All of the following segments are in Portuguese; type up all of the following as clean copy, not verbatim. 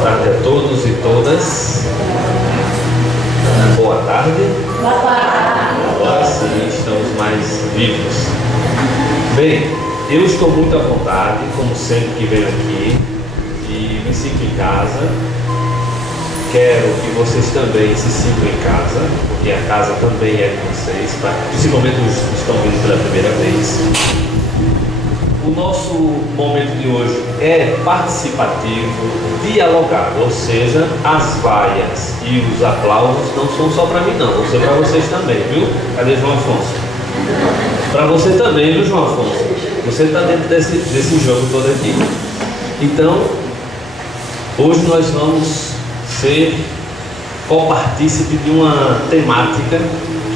Boa tarde a todos e todas. Boa tarde. Boa tarde. Agora sim estamos mais vivos. Bem, eu estou muito à vontade, como sempre que venho aqui, e me sinto em casa. Quero que vocês também se sintam em casa, porque a casa também é de vocês, principalmente os que estão vindo pela primeira vez. O nosso momento de hoje é participativo, dialogado, ou seja, as vaias e os aplausos não são só para mim não, vão ser para vocês também, viu? Cadê João Afonso? Para você também, viu, João Afonso? Você está dentro desse jogo todo aqui. Então, hoje nós vamos ser copartícipe de uma temática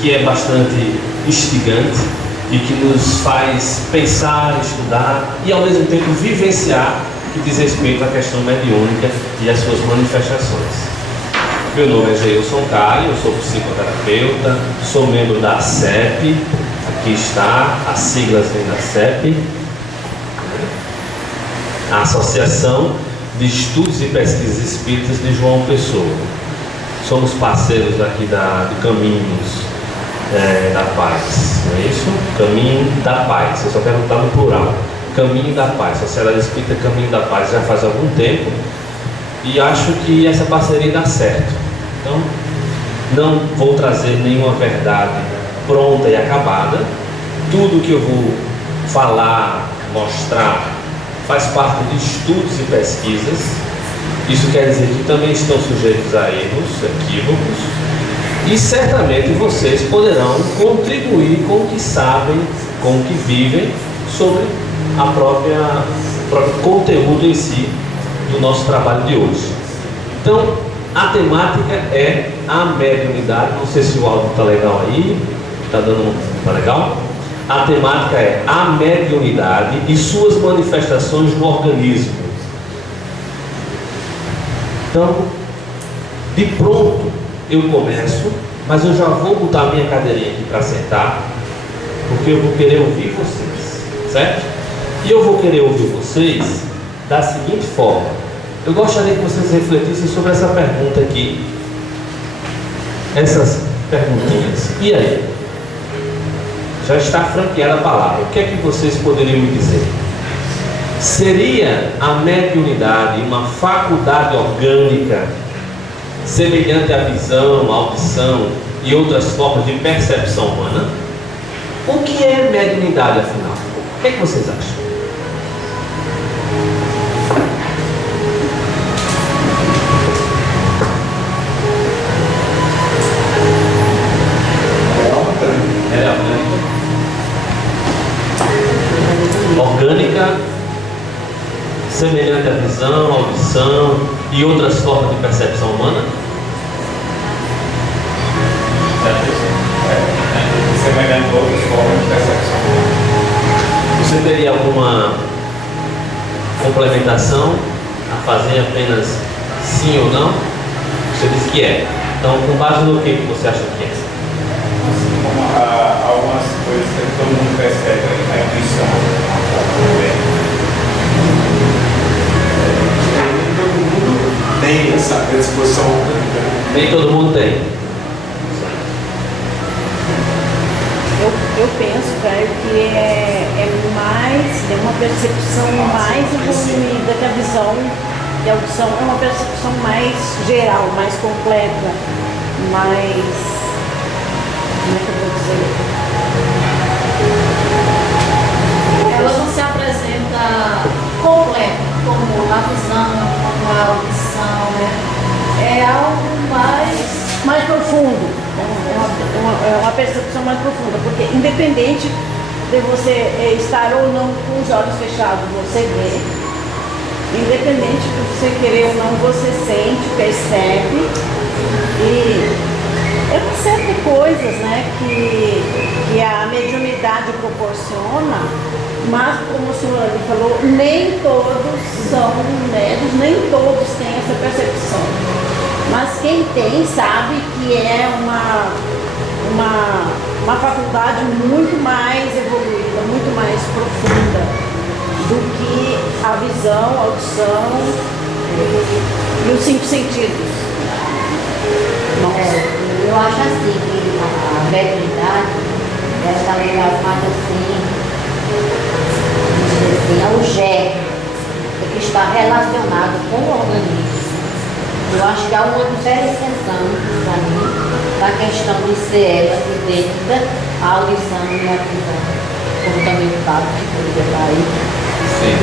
que é bastante instigante e que nos faz pensar, estudar e ao mesmo tempo vivenciar que diz respeito à questão mediúnica e às suas manifestações. Meu nome é Geilson Caio, eu sou psicoterapeuta, sou membro da ACEP, aqui está, as siglas vêm da ACEP, a Associação de Estudos e Pesquisas Espíritas de João Pessoa. Somos parceiros aqui do Caminhos da Paz, não é isso? Caminho da Paz, eu só quero botar no plural. Caminho da Paz, Sociedade Espírita Caminho da Paz, já faz algum tempo e acho que essa parceria dá certo. Então, não vou trazer nenhuma verdade pronta e acabada. Tudo que eu vou falar, mostrar, faz parte de estudos e pesquisas. Isso quer dizer que também estão sujeitos a erros, equívocos, e certamente vocês poderão contribuir com o que sabem, com o que vivem sobre o próprio conteúdo em si do nosso trabalho de hoje. Então, a temática é a mediunidade. Não sei se o áudio está legal aí, tá legal? A temática é a mediunidade e suas manifestações no organismo. Então, de pronto, eu começo, mas eu já vou botar a minha cadeirinha aqui para sentar, porque eu vou querer ouvir vocês, certo? E eu vou querer ouvir vocês da seguinte forma. Eu gostaria que vocês refletissem sobre essa pergunta aqui, essas perguntinhas. E aí? Já está franqueada a palavra. O que é que vocês poderiam me dizer? Seria a mediunidade uma faculdade orgânica semelhante à visão, à audição e outras formas de percepção humana? O que é mediunidade, afinal? O que é que vocês acham? Orgânica, semelhante à visão, audição e outras formas de percepção humana? Semelhante a outras formas de percepção humana. Você teria alguma complementação a fazer apenas sim ou não? Você disse que é. Então, com base no que você acha que é? Assim como algumas coisas que todo mundo percebe na intuição. Todo mundo tem essa predisposição. Nem todo mundo tem. Eu penso, Caio, que é uma percepção mais evoluída que a visão e a audição. É uma percepção mais geral, mais completa, mais... Como é que eu vou dizer? Ela não se apresenta completa, como a visão, como a audição, né? É algo mais profundo. É uma percepção mais profunda, porque independente de você estar ou não com os olhos fechados, você vê. Independente de você querer ou não, você sente, percebe. E é uma série de coisas, né, que a mediunidade proporciona, mas como o senhor ali falou, nem todos são médios, nem todos têm essa percepção. Mas quem tem sabe que é uma faculdade muito mais evoluída, muito mais profunda do que a visão, a audição E os 5 sentidos? Eu acho assim que a mediunidade ela está ligada mais assim, ao germe, que está relacionado com o organismo. Eu acho que há uma diferenciação para mim da questão de ser ela idêntica à audição e à visão, como também o tato que poderia estar aí. Sim.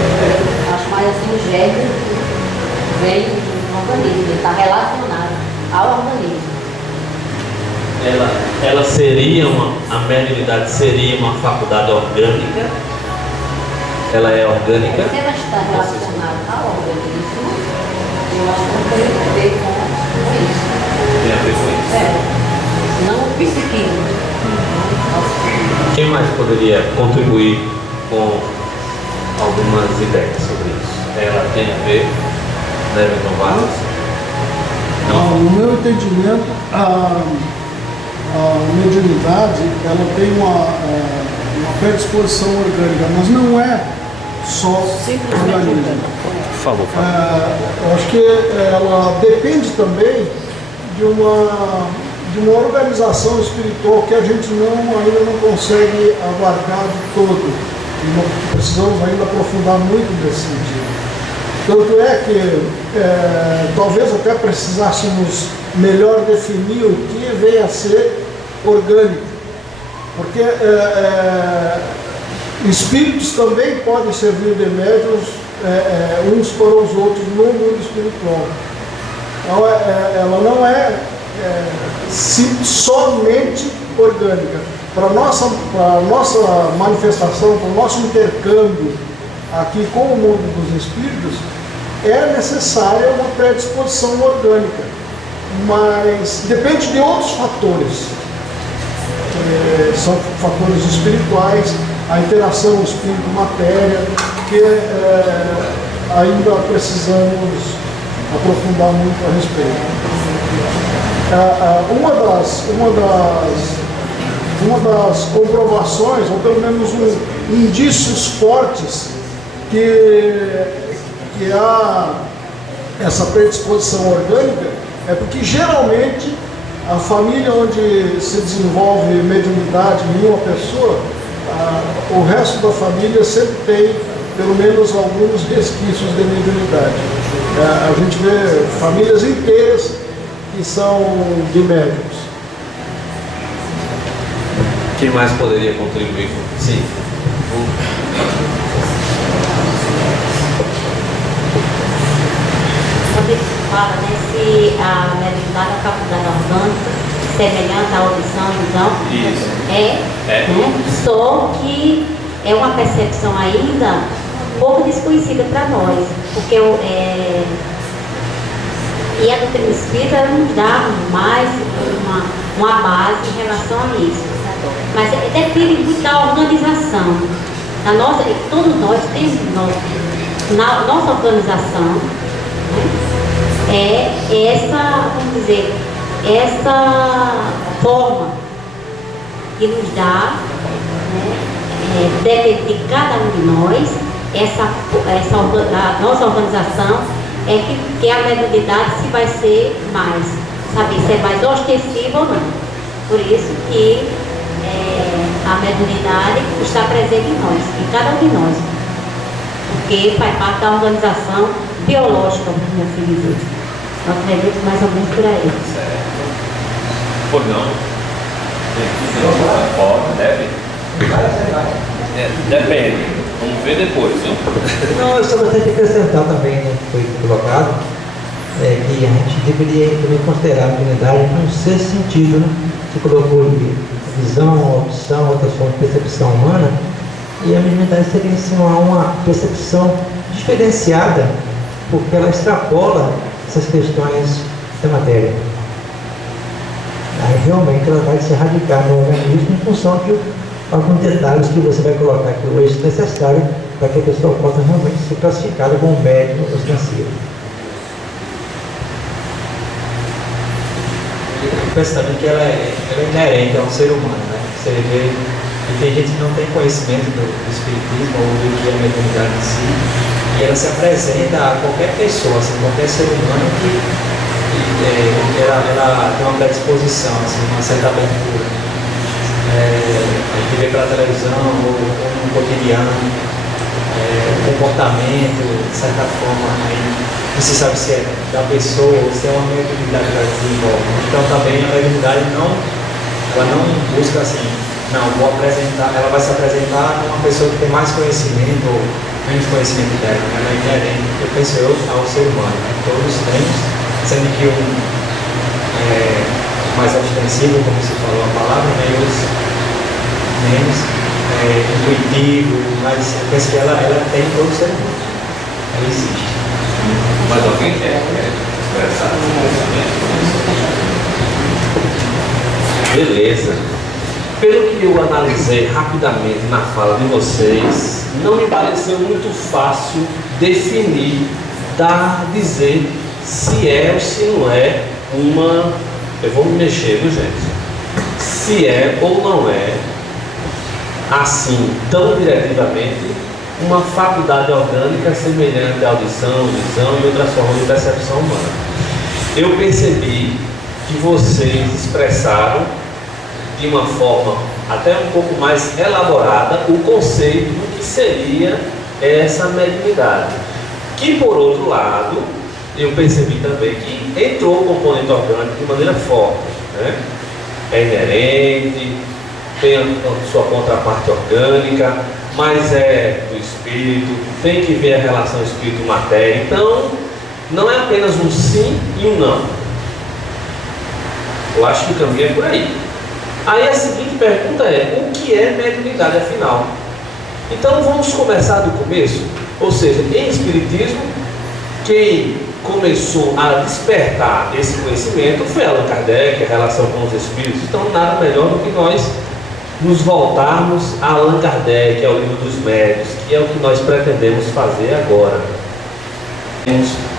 Acho mais assim o germe vem do organismo, ele está relacionado ao organismo. Ela seria a mediunidade seria uma faculdade orgânica? Ela é orgânica? Se ela está relacionada ao organismo, eu acho que não tem a ver com isso. Tem a ver com isso. Não o psiquismo. Quem mais poderia contribuir com algumas ideias sobre isso? Ela tem a ver, deve inovar? No meu entendimento, a mediunidade ela tem uma predisposição orgânica, mas não é só organismo. Por favor. Eu acho que ela depende também de uma organização espiritual que a gente ainda não consegue abarcar de todo. E precisamos ainda aprofundar muito nesse sentido. Tanto é que talvez até precisássemos melhor definir o que vem a ser orgânico. Porque espíritos também podem servir de médiuns uns para os outros no mundo espiritual. Então, ela não é somente orgânica. Para a nossa manifestação, para o nosso intercâmbio aqui com o mundo dos espíritos, é necessária uma predisposição orgânica, mas depende de outros fatores. São fatores espirituais, a interação espírito-matéria, que ainda precisamos aprofundar muito a respeito. Uma das comprovações, ou pelo menos indícios fortes que há essa predisposição orgânica, é porque geralmente a família onde se desenvolve mediunidade em uma pessoa, o resto da família sempre tem pelo menos alguns resquícios de mediunidade. A gente vê famílias inteiras que são de médiuns. Quem mais poderia contribuir? Sim. Quando ele fala, né, se a mediunidade é uma faculdade orgânica, semelhante à audição, visão, Isso. né? Só que é uma percepção ainda pouco desconhecida para nós, porque e a doutrina espírita nos dá mais uma base em relação a isso. Mas depende muito da organização. Todos nós temos na nossa organização, né, essa forma que nos dá, né, depende de cada um de nós, a nossa organização que a mediunidade se vai ser mais, saber se é mais ostensiva ou não. Por isso que a mediunidade está presente em nós, em cada um de nós, porque faz parte da organização biológica, como assim dizer. Nós acreditamos mais ou menos por aí. Certo. Por não? Pode, deve? Depende. Vamos ver depois, viu? Não, eu só gostaria de acrescentar também, né, que foi colocado, que a gente deveria também considerar a mediunidade no sexto sentido, né? Você colocou visão, audição, outras formas de percepção humana, e a mediunidade seria assim, uma percepção diferenciada, porque ela extrapola essas questões da matéria. Aí realmente ela vai se radicar no organismo em função de alguns detalhes que você vai colocar aqui hoje necessário para que a pessoa possa realmente ser classificada como médium ostensivo. Eu penso também que ela é inerente a um ser humano, né? Você vê que tem gente que não tem conhecimento do espiritismo ou do que é a mediunidade em si, e e ela se apresenta a qualquer pessoa, assim, qualquer ser humano que ela tem uma predisposição, assim, uma certa abertura. A gente vê pela televisão ou no cotidiano, comportamento, de certa forma, não se sabe se é da pessoa ou se é uma mediunidade que ela desenvolve. Então também a mediunidade ela não busca assim, não, vou apresentar, ela vai se apresentar como uma pessoa que tem mais conhecimento ou menos conhecimento dela, ela é inerente, eu penso ao ser humano, né? Todos temos, sendo que um mais ostensivo, como se falou a palavra, menos intuitivo, mas eu penso que ela tem todo ser humano, ela existe. Mas alguém quer expressar o pensamento? Beleza. Pelo que eu analisei rapidamente na fala de vocês, não me pareceu muito fácil definir, dizer se é ou se não é uma... Eu vou me mexer, viu, gente? Se é ou não é, assim, tão diretivamente, uma faculdade orgânica semelhante à audição, visão e outras formas de percepção humana. Eu percebi que vocês expressaram de uma forma até um pouco mais elaborada o conceito do que seria essa mediunidade. Que, por outro lado, eu percebi também que entrou o componente orgânico de maneira forte, né? É inerente, tem a sua contraparte orgânica, mas é do espírito, tem que ver a relação espírito-matéria. Então, não é apenas um sim e um não. Eu acho que o caminho é por aí. Aí a seguinte pergunta é: o que é mediunidade afinal? Então vamos começar do começo. Ou seja, em Espiritismo, quem começou a despertar esse conhecimento foi Allan Kardec, a relação com os espíritos. Então nada melhor do que nós nos voltarmos a Allan Kardec, ao livro dos médiuns, que é o que nós pretendemos fazer agora.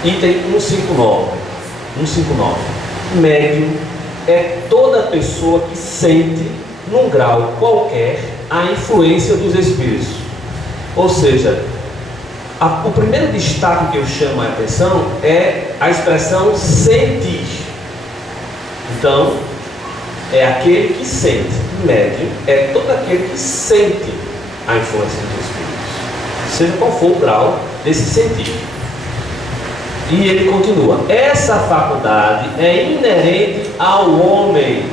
Item 159. Médium é toda pessoa que sente, num grau qualquer, a influência dos espíritos. Ou seja, o primeiro destaque que eu chamo a atenção é a expressão sentir. Então, é aquele que sente. Médium é todo aquele que sente a influência dos espíritos, seja qual for o grau desse sentir. E ele continua: essa faculdade é inerente ao homem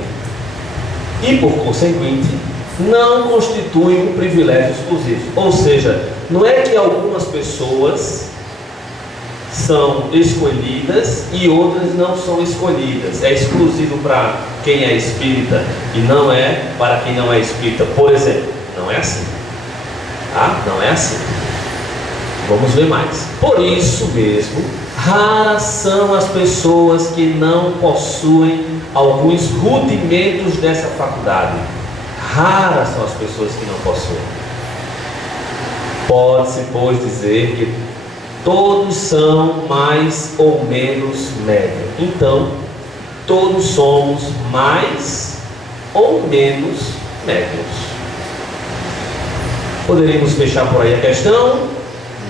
e, por conseguinte, não constitui um privilégio exclusivo. Ou seja, não é que algumas pessoas são escolhidas e outras não são escolhidas. É exclusivo para quem é espírita e não é para quem não é espírita. Por exemplo, não é assim. Tá? Não é assim. Vamos ver mais. Por isso mesmo, raras são as pessoas que não possuem alguns rudimentos dessa faculdade. Raras são as pessoas que não possuem. Pode-se, pois, dizer que todos são mais ou menos médios. Então, todos somos mais ou menos médios. Poderíamos fechar por aí a questão?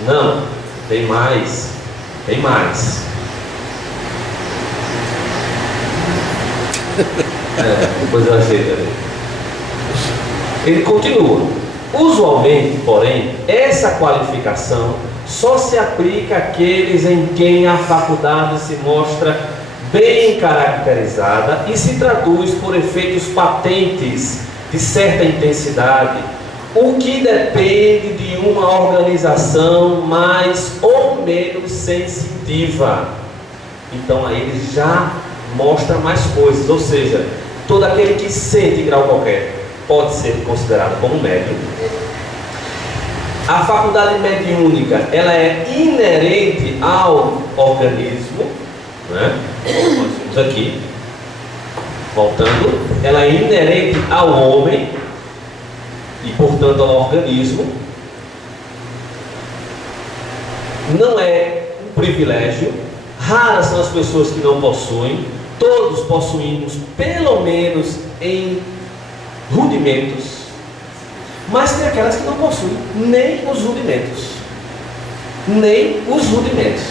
Não, tem mais. Tem mais. Depois eu ajeito ali. Ele continua: usualmente, porém, essa qualificação só se aplica àqueles em quem a faculdade se mostra bem caracterizada e se traduz por efeitos patentes de certa intensidade, o que depende de uma organização mais ou menos sensitiva. Então aí ele já mostra mais coisas, ou seja, todo aquele que sente em grau qualquer pode ser considerado como médium. A faculdade mediúnica, ela é inerente ao organismo, né? Como nós vimos aqui, voltando, ela é inerente ao homem e, portanto, ao organismo. Não é um privilégio. Raras são as pessoas que não possuem. Todos possuímos, pelo menos em rudimentos. Mas tem aquelas que não possuem nem os rudimentos. nem os rudimentos.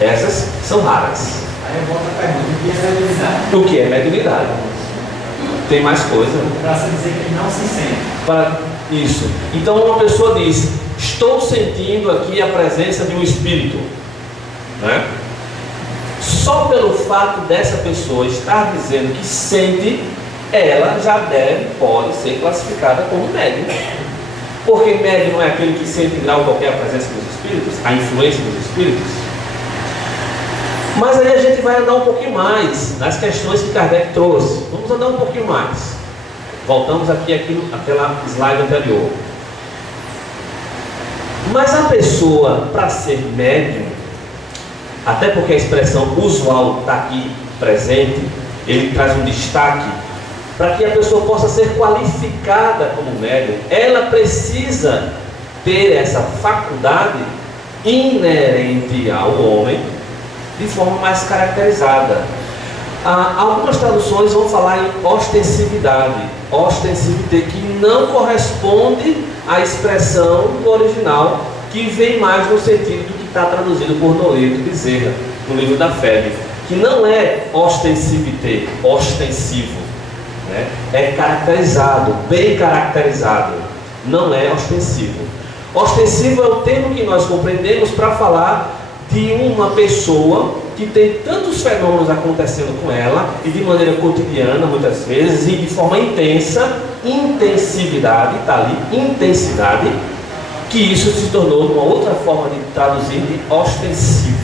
Essas são raras. Aí eu volto a pergunta, o que é mediunidade? O que é mediunidade? Tem mais coisa? Para se dizer que não se sente. Para isso. Então uma pessoa diz: estou sentindo aqui a presença de um espírito, né? Só pelo fato dessa pessoa estar dizendo que sente, ela já pode ser classificada como médium. Porque médium não é aquele que sente em grau qualquer a presença dos espíritos, a influência dos espíritos. Mas aí a gente vai andar um pouquinho mais nas questões que Kardec trouxe. Vamos andar um pouquinho mais. Voltamos aqui àquela slide anterior. Mas a pessoa, para ser médium, até porque a expressão usual está aqui presente, ele traz um destaque, para que a pessoa possa ser qualificada como médium, ela precisa ter essa faculdade inerente ao homem, de forma mais caracterizada. Algumas traduções vão falar em ostensividade, que não corresponde à expressão do original, que vem mais no sentido do que está traduzido por Noleto Bezerra, no livro da FEB, que não é ostensivité, ostensivo, né? É caracterizado, bem caracterizado, não é ostensivo. Ostensivo é o termo que nós compreendemos para falar de uma pessoa que tem tantos fenômenos acontecendo com ela, e de maneira cotidiana muitas vezes, e de forma intensa, intensividade, está ali, intensidade, que isso se tornou uma outra forma de traduzir de ostensivo.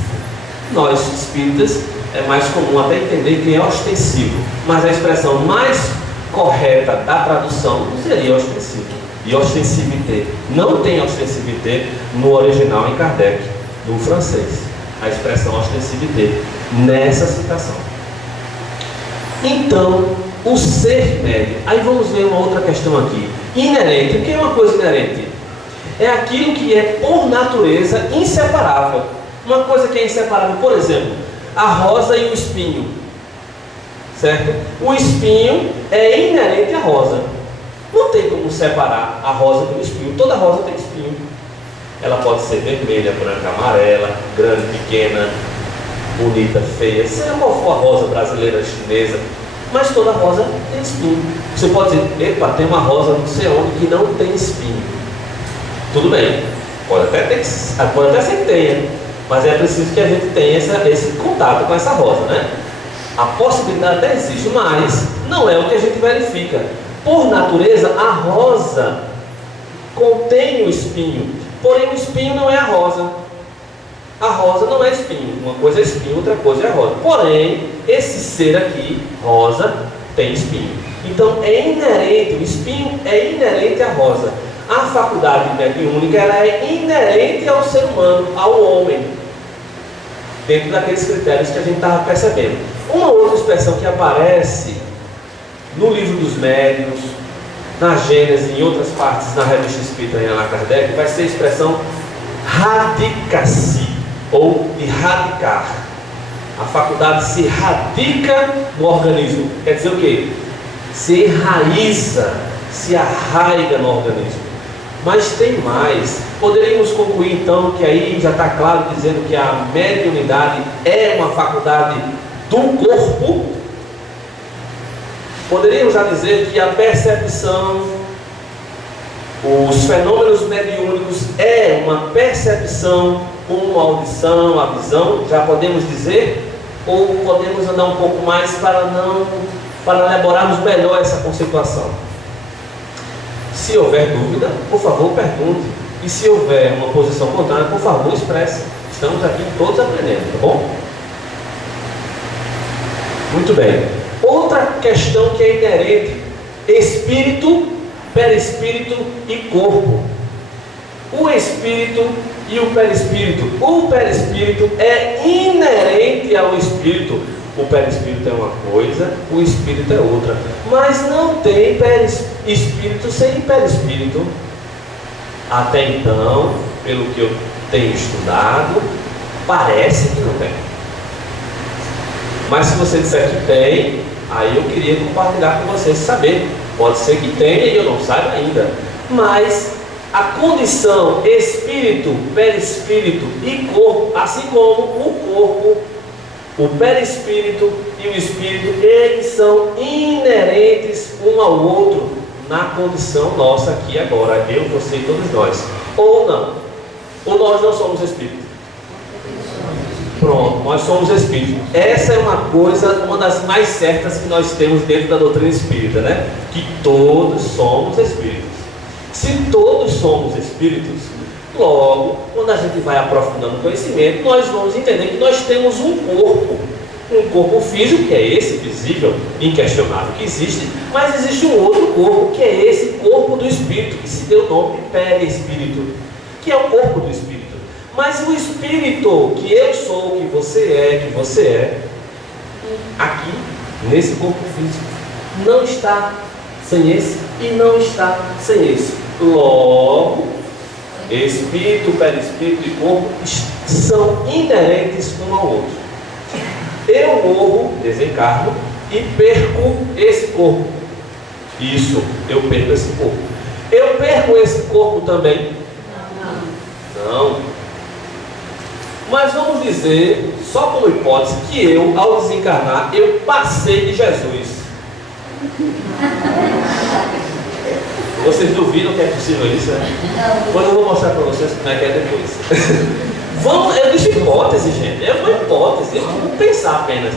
Nós espíritas é mais comum até entender que é ostensivo, mas a expressão mais correta da tradução seria ostensivo. E ostensivité, não tem ostensivité no original em Kardec, no francês, a expressão ostensivité nessa citação. Então, o ser médium, aí vamos ver uma outra questão aqui. Inerente, o que é uma coisa inerente? É aquilo que é por natureza inseparável. Uma coisa que é inseparável, por exemplo, a rosa e o espinho, certo? O espinho é inerente à rosa. Não tem como separar a rosa do espinho. Toda rosa tem espinho. Ela pode ser vermelha, branca, amarela, grande, pequena, bonita, feia, seja qual for a rosa brasileira, chinesa, mas toda rosa tem espinho. Você pode dizer: epa, tem uma rosa não sei onde que não tem espinho. Tudo bem, pode até ser que tenha, mas é preciso que a gente tenha esse contato com essa rosa, né? A possibilidade até existe, mas não é o que a gente verifica. Por natureza, a rosa contém o espinho, porém o espinho não é a rosa. A rosa não é espinho, uma coisa é espinho, outra coisa é rosa. Porém, esse ser aqui, rosa, tem espinho. Então é inerente, o espinho é inerente à rosa. A faculdade mediúnica, ela é inerente ao ser humano, ao homem, dentro daqueles critérios que a gente estava percebendo. Uma outra expressão que aparece no livro dos médiuns, na Gênese e em outras partes na Revista Espírita em Allan Kardec, vai ser a expressão radica-se, ou de radicar. A faculdade se radica no organismo. Quer dizer o quê? Se enraiza, se arraiga no organismo. Mas tem mais. Poderíamos concluir então que aí já está claro dizendo que a mediunidade é uma faculdade do corpo. Poderíamos já dizer que a percepção, os fenômenos mediúnicos é uma percepção como a audição, a visão, já podemos dizer? Ou podemos andar um pouco mais para elaborarmos melhor essa conceituação? Se houver dúvida, por favor, pergunte. E se houver uma posição contrária, por favor, expresse. Estamos aqui todos aprendendo, tá bom? Muito bem. Outra questão que é inerente: espírito, perispírito e corpo. O espírito e o perispírito. O perispírito é inerente ao espírito. O perispírito é uma coisa, o espírito é outra. Mas não tem espírito sem perispírito. Até então, pelo que eu tenho estudado, parece que não tem. Mas se você disser que tem, aí eu queria compartilhar com vocês, saber. Pode ser que tenha e eu não saiba ainda. Mas A condição espírito, perispírito e corpo, assim como o corpo, o perispírito e o espírito, eles são inerentes um ao outro na condição nossa aqui agora, eu, você e todos nós. Ou não? Ou nós não somos espíritos? Pronto, nós somos espíritos. Essa é uma coisa, uma das mais certas que nós temos dentro da doutrina espírita, né? Que todos somos espíritos. Se todos somos espíritos, logo, quando a gente vai aprofundando o conhecimento, nós vamos entender que nós temos um corpo físico, que é esse visível, inquestionável que existe, mas existe um outro corpo, que é esse corpo do espírito, que se deu o nome de perispírito, que é o corpo do espírito. Mas o espírito que eu sou, que você é, aqui, nesse corpo físico, não está sem esse e não está sem esse. Logo, espírito, perispírito e corpo são inerentes um ao outro. Eu morro, desencarno e perco esse corpo. Isso, eu perco esse corpo. Eu perco esse corpo também? Não. Mas vamos dizer, só como hipótese, que eu, ao desencarnar, eu passei de Jesus. Vocês duvidam que é possível isso, né? Depois eu vou mostrar para vocês como é que é depois. Eu disse hipótese, gente. É uma hipótese, vamos pensar apenas.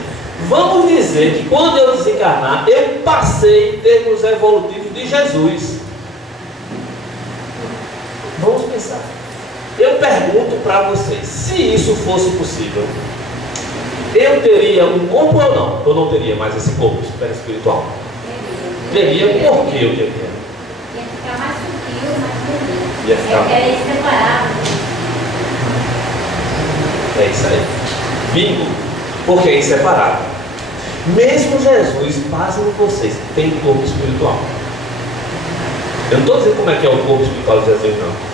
Vamos dizer que quando eu desencarnar, eu passei em termos evolutivos de Jesus. Vamos pensar. Eu pergunto para vocês, se isso fosse possível, eu teria um corpo ou não? Eu não teria mais esse corpo espiritual? Teria, por que eu teria? Ia ficar mais sutil, mais bonito. Ia ficar... É separado. É isso aí. Bingo. Porque é inseparável. Mesmo Jesus, pasmem vocês, tem um corpo espiritual. Eu não estou dizendo como é que é o corpo espiritual de Jesus, não.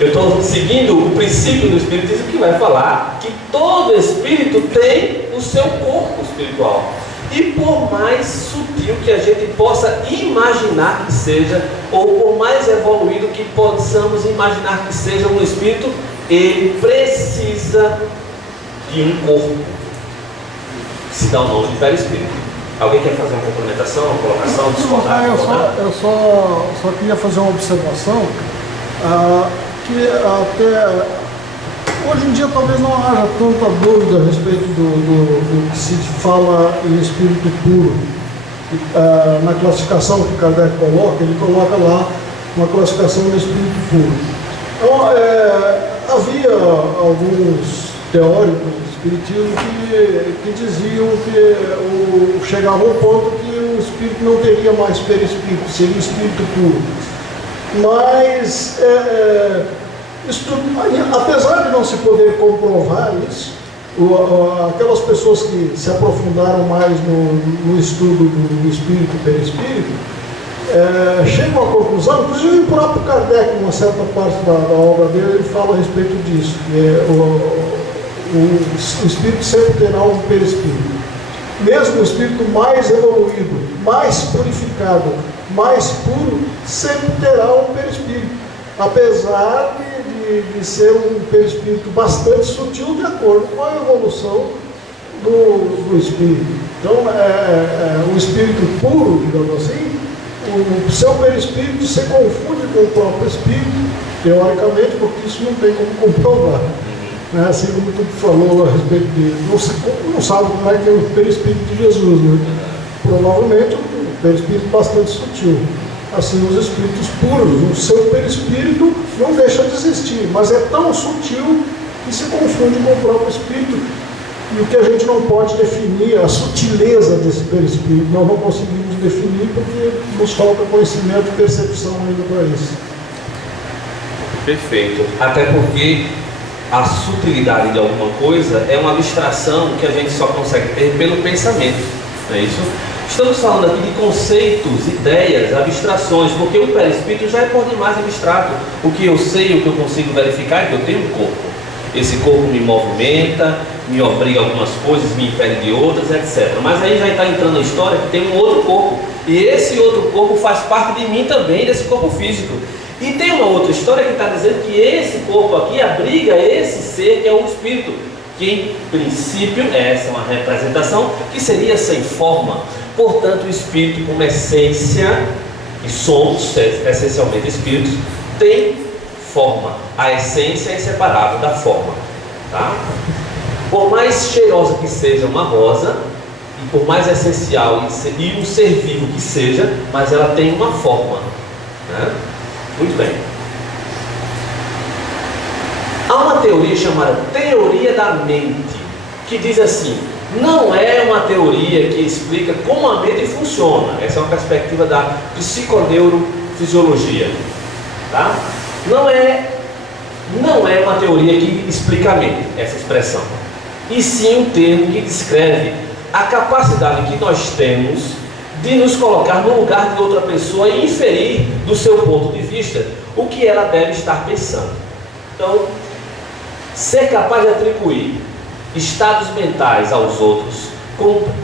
Eu estou seguindo o princípio do Espiritismo, que vai falar que todo espírito tem o seu corpo espiritual. E por mais sutil que a gente possa imaginar que seja, ou por mais evoluído que possamos imaginar que seja um espírito, ele precisa de um corpo, que se dá o nome de perispírito. Alguém quer fazer uma complementação, uma colocação, discordar? Eu só queria fazer uma observação, que até hoje em dia talvez não haja tanta dúvida a respeito do que se fala em espírito puro. Na classificação que Kardec coloca, ele coloca lá uma classificação de espírito puro. Então, havia alguns teóricos do espiritismo que diziam que chegava ao ponto que o espírito não teria mais perispírito, seria espírito puro. Mas, apesar de não se poder comprovar isso, aquelas pessoas que se aprofundaram mais no estudo do espírito e perispírito, chegam à conclusão, inclusive o próprio Kardec, em uma certa parte da obra dele, ele fala a respeito disso, que o espírito sempre terá um perispírito. Mesmo o espírito mais evoluído, mais purificado, mais puro, sempre terá um perispírito, apesar de ser um perispírito bastante sutil, de acordo com a evolução do espírito. Então, o espírito puro, digamos assim, o seu perispírito se confunde com o próprio espírito, teoricamente, porque isso não tem como comprovar. Assim como tu falou a respeito de... Não sabe como é que é o perispírito de Jesus, né? Provavelmente um perispírito bastante sutil. Assim, os espíritos puros, o seu perispírito não deixa de existir, mas é tão sutil que se confunde com o próprio espírito. E o que a gente não pode definir, a sutileza desse perispírito, nós não conseguimos definir porque nos falta conhecimento e percepção ainda para isso. Perfeito. Até porque a sutilidade de alguma coisa é uma abstração que a gente só consegue ter pelo pensamento, não é isso? Estamos falando aqui de conceitos, ideias, abstrações, porque o perispírito já é por demais abstrato. O que eu sei, o que eu consigo verificar é que eu tenho um corpo. Esse corpo me movimenta, me obriga a algumas coisas, me impede de outras, etc. Mas aí já está entrando a história que tem um outro corpo. E esse outro corpo faz parte de mim também, desse corpo físico. E tem uma outra história que está dizendo que esse corpo aqui abriga esse ser que é o espírito, que em princípio essa é uma representação que seria sem forma. Portanto, o espírito como essência, e somos essencialmente espíritos, tem forma. A essência é inseparável da forma, tá? Por mais cheirosa que seja uma rosa, e por mais essencial e um ser vivo que seja, mas ela tem uma forma, né? Muito bem. Há uma teoria chamada teoria da mente, que diz assim: não é uma teoria que explica como a mente funciona. Essa é uma perspectiva da psiconeurofisiologia, tá? Não é uma teoria que explica a mente, essa expressão, e sim um termo que descreve a capacidade que nós temos de nos colocar no lugar de outra pessoa e inferir do seu ponto de vista o que ela deve estar pensando. Então, ser capaz de atribuir estados mentais aos outros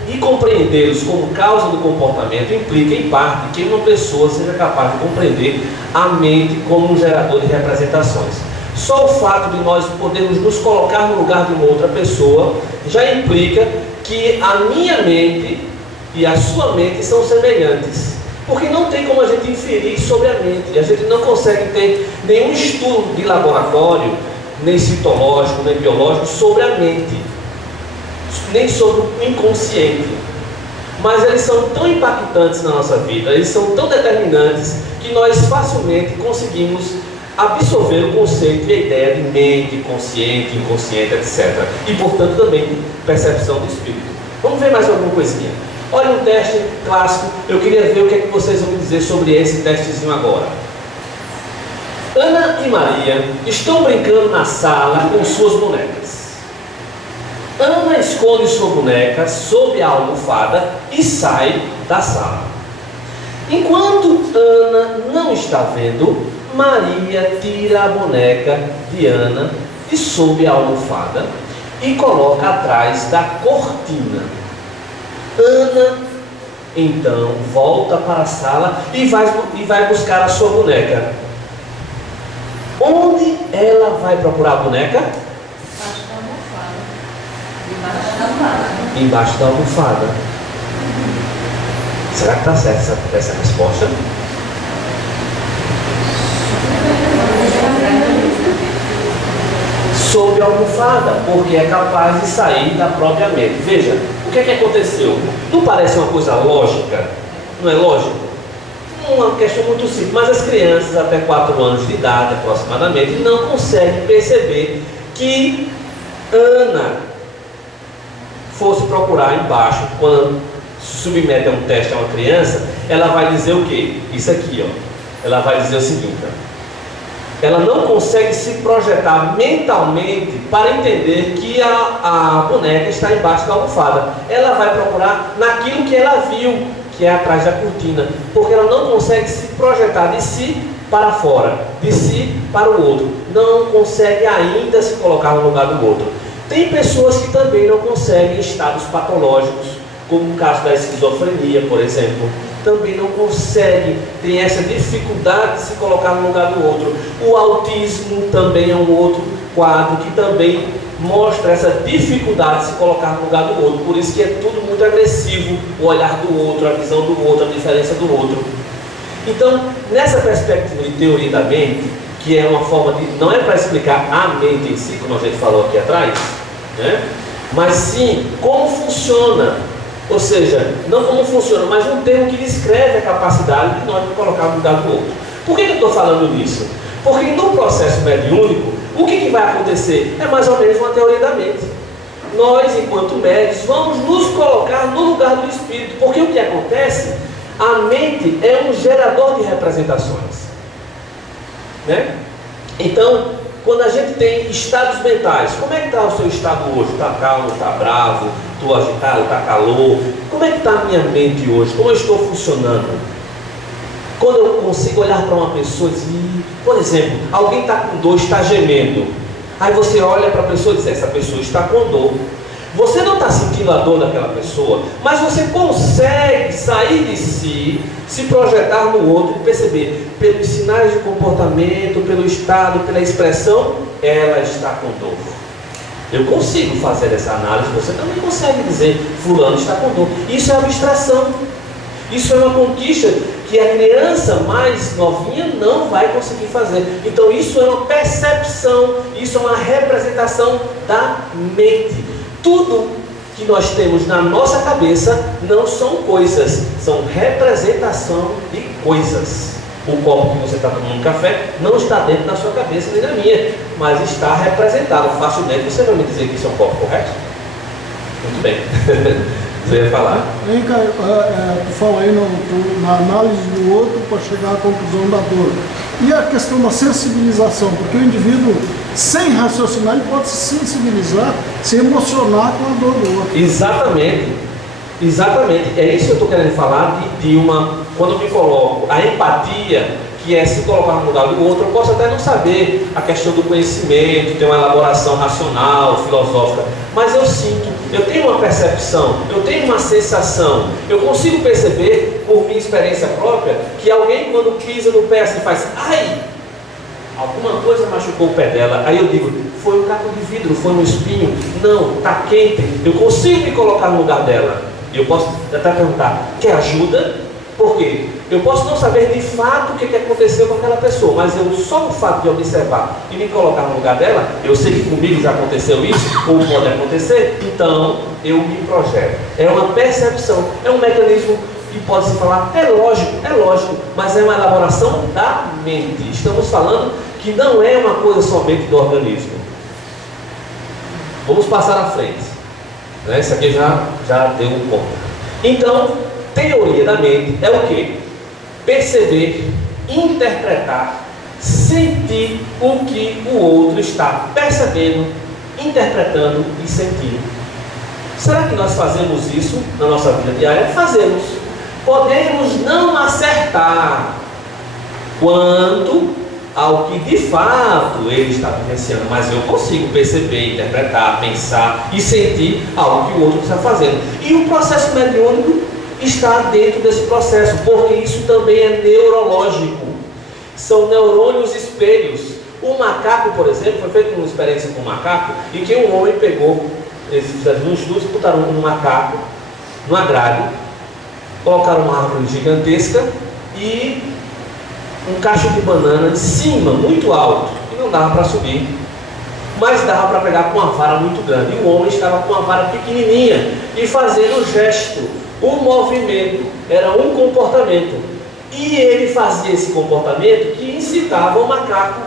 e compreendê-los como causa do comportamento implica, em parte, que uma pessoa seja capaz de compreender a mente como um gerador de representações. Só o fato de nós podermos nos colocar no lugar de uma outra pessoa já implica que a minha mente e a sua mente são semelhantes, porque não tem como a gente inferir sobre a mente. A gente não consegue ter nenhum estudo de laboratório, nem citológico, nem biológico, sobre a mente, nem sobre o inconsciente. Mas eles são tão impactantes na nossa vida, eles são tão determinantes, que nós facilmente conseguimos absorver o conceito e a ideia de mente, consciente, inconsciente, etc. E, portanto, também percepção do espírito. Vamos ver mais alguma coisinha. Olha um teste clássico. Eu queria ver o que é que vocês vão me dizer sobre esse testezinho agora. Ana e Maria estão brincando na sala com suas bonecas. Ana esconde sua boneca sob a almofada e sai da sala. Enquanto Ana não está vendo, Maria tira a boneca de Ana de sob a almofada e coloca atrás da cortina. Ana então volta para a sala e vai buscar a sua boneca. Onde ela vai procurar a boneca? Embaixo da almofada. Será que está certa essa resposta? Sob a almofada, porque é capaz de sair da própria mente. Veja, o que é que aconteceu? Não parece uma coisa lógica? Não é lógico? Uma questão muito simples, mas as crianças até 4 anos de idade aproximadamente não conseguem perceber que Ana fosse procurar embaixo. Quando se submete a um teste a uma criança, ela vai dizer o quê? Isso aqui, ó. Ela vai dizer o seguinte: ela não consegue se projetar mentalmente para entender que a boneca está embaixo da almofada. Ela vai procurar naquilo que ela viu, que é atrás da cortina, porque ela não consegue se projetar de si para fora, de si para o outro. Não consegue ainda se colocar no lugar do outro. Tem pessoas que também não conseguem estados patológicos, como o caso da esquizofrenia, por exemplo. Também não consegue, tem essa dificuldade de se colocar no lugar do outro. O autismo também é um outro quadro que também mostra essa dificuldade de se colocar no lugar do outro. Por isso que é tudo muito agressivo, o olhar do outro, a visão do outro, a diferença do outro. Então, nessa perspectiva de teoria da mente, que é uma forma de, não é para explicar a mente em si, como a gente falou aqui atrás, né? Mas sim como funciona. Ou seja, não como funciona, mas um termo que descreve a capacidade de nós colocar no lugar do outro. Por que eu estou falando nisso? Porque no processo mediúnico, o que vai acontecer? É mais ou menos uma teoria da mente. Nós, enquanto médios, vamos nos colocar no lugar do espírito. Porque o que acontece? A mente é um gerador de representações, né? Então, quando a gente tem estados mentais, como é que está o seu estado hoje? Está calmo, está bravo, estou agitado, está calor? Como é que está a minha mente hoje? Como eu estou funcionando? Quando eu consigo olhar para uma pessoa e dizer, por exemplo, alguém está com dor, está gemendo. Aí você olha para a pessoa e diz, essa pessoa está com dor. Você não está sentindo sentindo a dor daquela pessoa, mas você consegue sair de si, se projetar no outro e perceber, pelos sinais de comportamento, pelo estado, pela expressão, ela está com dor. Eu consigo fazer essa análise, você também consegue dizer, fulano está com dor. Isso é abstração. Isso é uma conquista que a criança mais novinha não vai conseguir fazer. Então isso é uma percepção, isso é uma representação da mente. Tudo que nós temos na nossa cabeça não são coisas, são representação de coisas. O copo que você está tomando café não está dentro da sua cabeça nem da minha, mas está representado. Facilmente você vai me dizer que isso é um copo correto? Muito bem. Você ia falar. Hein, Caio, tu fala aí na análise do outro para chegar à conclusão da dor. E a questão da sensibilização, porque o indivíduo, sem raciocinar, ele pode se sensibilizar, se emocionar com a dor do outro. Exatamente. Exatamente. É isso que eu estou querendo falar de uma... Quando eu me coloco, a empatia, que é se colocar no lugar do outro, eu posso até não saber a questão do conhecimento, ter uma elaboração racional, filosófica, mas eu sinto, eu tenho uma percepção, eu tenho uma sensação, eu consigo perceber, por minha experiência própria, que alguém quando pisa no pé assim faz, ai, alguma coisa machucou o pé dela, aí eu digo, foi um caco de vidro, foi um espinho, não, está quente, eu consigo me colocar no lugar dela, e eu posso até perguntar, quer ajuda? Por quê? Eu posso não saber de fato o que aconteceu com aquela pessoa, mas eu só o fato de observar e me colocar no lugar dela, eu sei que comigo já aconteceu isso, ou pode acontecer, então eu me projeto. É uma percepção, é um mecanismo que pode se falar, é lógico, mas é uma elaboração da mente. Estamos falando que não é uma coisa somente do organismo. Vamos passar à frente. Isso aqui já deu um ponto. Então, teoria da mente é o que? Perceber, interpretar, sentir o que o outro está percebendo, interpretando e sentindo. Será que nós fazemos isso na nossa vida diária? Fazemos. Podemos não acertar quanto ao que de fato ele está vivenciando, mas eu consigo perceber, interpretar, pensar e sentir algo que o outro está fazendo. E o processo mediúnico está dentro desse processo, porque isso também é neurológico. São neurônios espelhos. O macaco, por exemplo, foi feita uma experiência com um macaco em que um homem pegou, eles fizeram um estudo, botaram um macaco numa grade, colocaram uma árvore gigantesca e um cacho de banana de cima, muito alto, que não dava para subir, mas dava para pegar com uma vara muito grande. E o homem estava com uma vara pequenininha e fazendo o gesto. O movimento era um comportamento e ele fazia esse comportamento que incitava o macaco.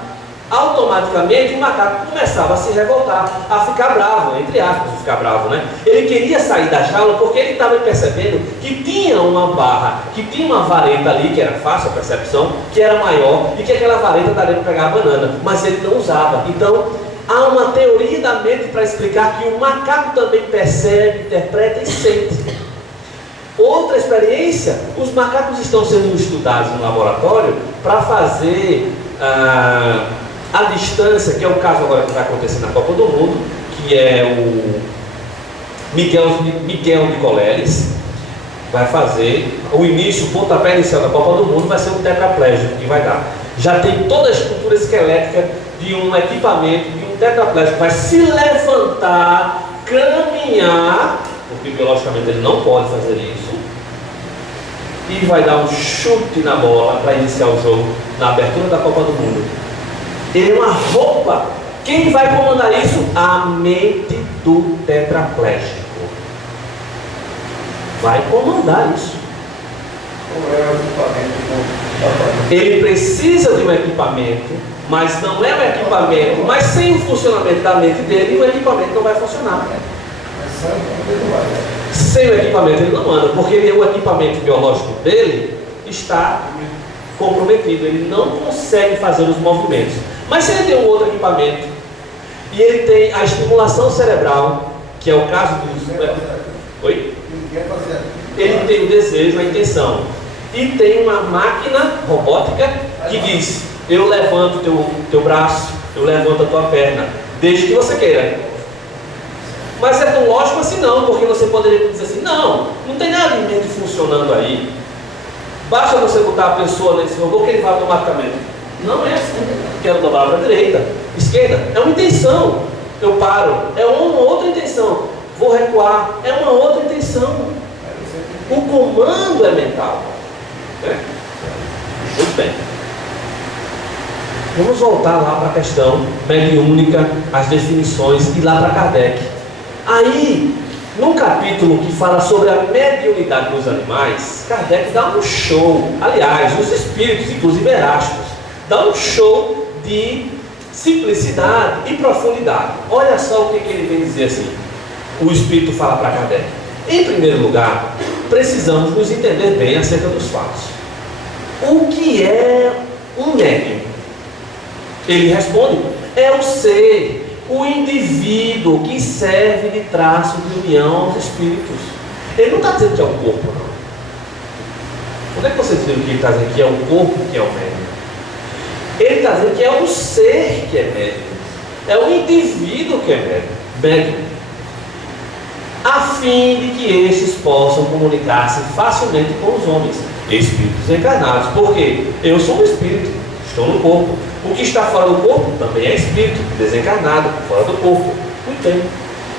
Automaticamente o macaco começava a se revoltar, a ficar bravo, entre aspas, ficar bravo, né? Ele queria sair da jaula porque ele estava percebendo que tinha uma barra, que tinha uma vareta ali, que era fácil a percepção, que era maior e que aquela vareta daria para pegar a banana, mas ele não usava. Então há uma teoria da mente para explicar que o macaco também percebe, interpreta e sente. Outra experiência, os macacos estão sendo estudados no laboratório para fazer a distância, que é o caso agora que vai acontecer na Copa do Mundo, que é o Miguel Nicoleles, vai fazer o início, o pontapé inicial da Copa do Mundo vai ser um tetraplégico que vai dar. Já tem toda a estrutura esquelética de um equipamento, de um tetraplégico que vai se levantar, caminhar, porque biologicamente ele não pode fazer isso, e vai dar um chute na bola para iniciar o jogo na abertura da Copa do Mundo. Ele é uma roupa. Quem vai comandar isso? A mente do tetraplégico vai comandar isso. Ele precisa de um equipamento, mas não é um equipamento, mas sem o funcionamento da mente dele, o equipamento não vai funcionar. Sem o equipamento ele não anda, porque o equipamento biológico dele está comprometido, ele não consegue fazer os movimentos. Mas se ele tem um outro equipamento e ele tem a estimulação cerebral, que é o caso dos... Oi? Ele tem o desejo, a intenção, e tem uma máquina robótica que diz: eu levanto teu braço, eu levanto a tua perna, desde que você queira. Mas é tão lógico assim não, porque você poderia dizer assim, não tem nada em mente funcionando aí. Basta você botar a pessoa nesse robô que ele vai automaticamente. Não é assim. Quero dobrar para a direita, esquerda. É uma intenção. Eu paro. É uma outra intenção. Vou recuar. É uma outra intenção. O comando é mental. Muito bem. Vamos voltar lá para a questão mediúnica, as definições, e lá para Kardec. Aí, num capítulo que fala sobre a mediunidade dos animais, Kardec dá um show. Aliás, os espíritos, inclusive Erastos, dá um show de simplicidade e profundidade. Olha só o que ele vem dizer assim. O espírito fala para Kardec. Em primeiro lugar, precisamos nos entender bem acerca dos fatos. O que é um médium? Ele responde: é o ser, o indivíduo que serve de traço de união aos espíritos. Ele não está dizendo que é o corpo, não. Onde é que vocês viram que ele está dizendo que é o corpo que é o médium? Ele está dizendo que é o ser que é médium. É o indivíduo que é médium. A fim de que estes possam comunicar-se facilmente com os homens, espíritos encarnados. Porque eu sou um espírito, estou no corpo. O que está fora do corpo também é espírito, desencarnado, fora do corpo. Muito bem.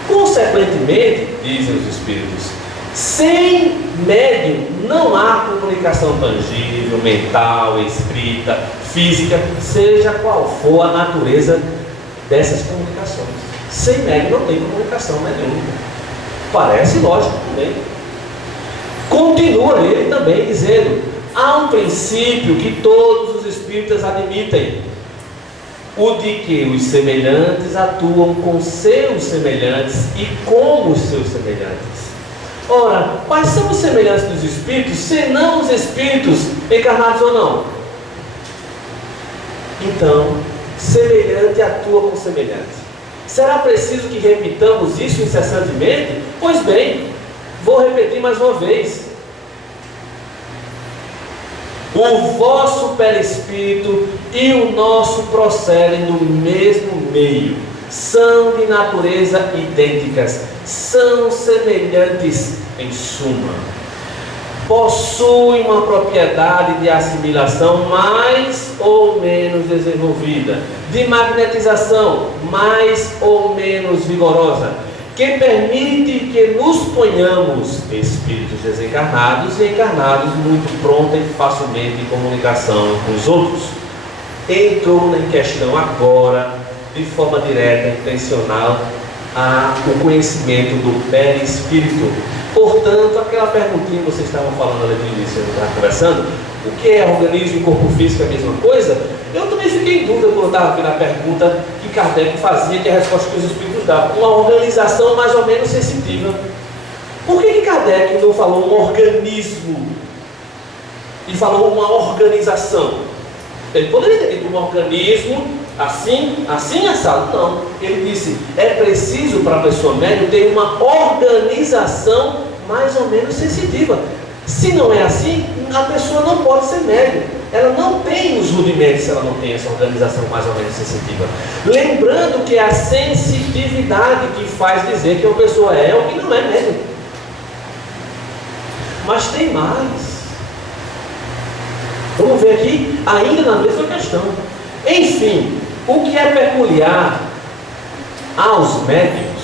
Consequentemente, dizem os espíritos, sem médium não há comunicação tangível, mental, escrita, física, seja qual for a natureza dessas comunicações. Sem médium não tem comunicação mediúnica. Parece lógico também. Continua ele também dizendo: há um princípio que todos os espíritas admitem, o de que os semelhantes atuam com seus semelhantes e como os seus semelhantes. Ora, quais são os semelhantes dos espíritos, senão os espíritos encarnados ou não? Então, semelhante atua com semelhante. Será preciso que repitamos isso incessantemente? Pois bem, vou repetir mais uma vez. O vosso perispírito e o nosso procedem do mesmo meio, são de natureza idênticas, são semelhantes em suma. Possuem uma propriedade de assimilação mais ou menos desenvolvida, de magnetização mais ou menos vigorosa, que permite que nos ponhamos, espíritos desencarnados e encarnados, muito pronta e facilmente em comunicação com os outros. Entrou em questão agora, de forma direta e intencional, o conhecimento do perispírito. Portanto, aquela perguntinha que vocês estavam falando ali no início, eu estava conversando, o que é organismo e corpo físico é a mesma coisa? Eu também fiquei em dúvida quando eu estava vendo a pergunta que Kardec fazia, que é a resposta que os espíritos davam. Uma organização mais ou menos sensitiva. Por que Kardec não falou um organismo e falou uma organização? Ele poderia ter dito um organismo assim, assado. Não. Ele disse, é preciso para a pessoa médium ter uma organização mais ou menos sensitiva. Se não é assim, a pessoa não pode ser médium. Ela não tem os rudimentos se ela não tem essa organização mais ou menos sensitiva. Lembrando que é a sensitividade que faz dizer que uma pessoa é ou que não é médium. Mas tem mais. Vamos ver aqui, ainda na mesma questão. Enfim, o que é peculiar aos médiuns,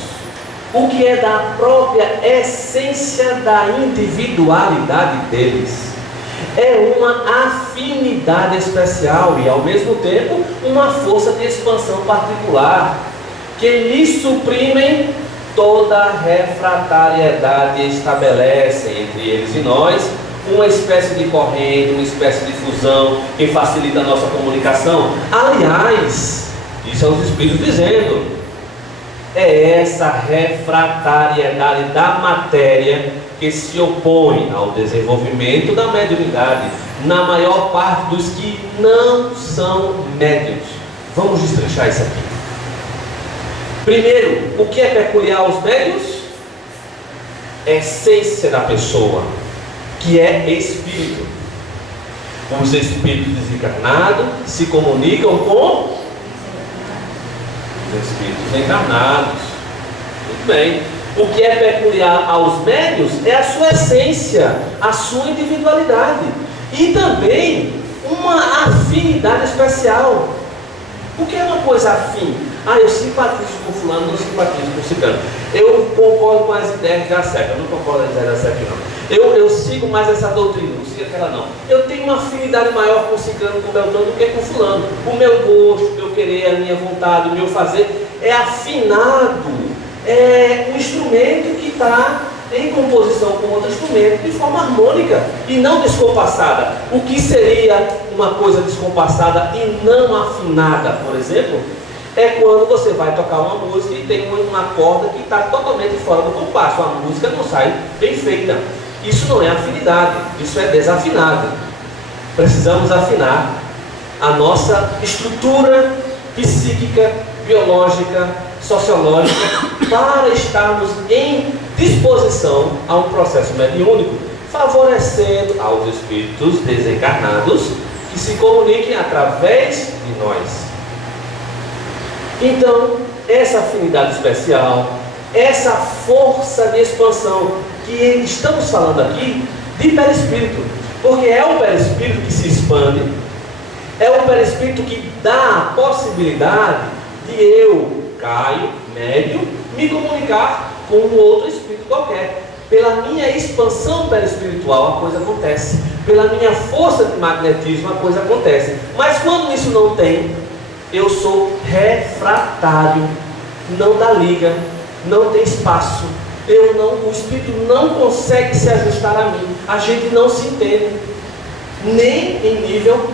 o que é da própria essência da individualidade deles, é uma afinidade especial e, ao mesmo tempo, uma força de expansão particular, que lhes suprimem toda a refratariedade e estabelecem entre eles e nós uma espécie de corrente, uma espécie de fusão que facilita a nossa comunicação. Aliás, isso é os espíritos dizendo, é essa refratariedade da matéria que se opõe ao desenvolvimento da mediunidade na maior parte dos que não são médiuns. Vamos destrinchar isso aqui. Primeiro, o que é peculiar aos médiuns? Essência da pessoa, que é espírito. Os espíritos desencarnados se comunicam com os espíritos encarnados. Muito bem. O que é peculiar aos médiuns é a sua essência, a sua individualidade e também uma afinidade especial. O que é uma coisa afim? Eu simpatizo com fulano, não simpatizo com ciclano. Eu concordo com as ideias da seca, eu não concordo com as ideias da seca, não. Eu sigo mais essa doutrina, não sigo aquela não. Eu tenho uma afinidade maior com ciclano, com Beltrano do que com fulano. O meu gosto, o meu querer, a minha vontade, o meu fazer é afinado. É um instrumento que está em composição com outro instrumento de forma harmônica e não descompassada. O que seria uma coisa descompassada e não afinada, por exemplo, é quando você vai tocar uma música e tem uma corda que está totalmente fora do compasso. A música não sai bem feita. Isso não é afinidade, isso é desafinado. Precisamos afinar a nossa estrutura psíquica, biológica, sociológica, para estarmos em disposição a um processo mediúnico, favorecendo aos espíritos desencarnados que se comuniquem através de nós. Então, essa afinidade especial, essa força de expansão que estamos falando aqui de perispírito, porque é o perispírito que se expande, é o perispírito que dá a possibilidade de eu, Caio, médium, me comunicar com um outro espírito qualquer. Pela minha expansão perispiritual a coisa acontece, pela minha força de magnetismo a coisa acontece. Mas quando isso não tem, eu sou refratário, não dá liga, não tem espaço. O espírito não consegue se ajustar a mim. A gente não se entende, nem em nível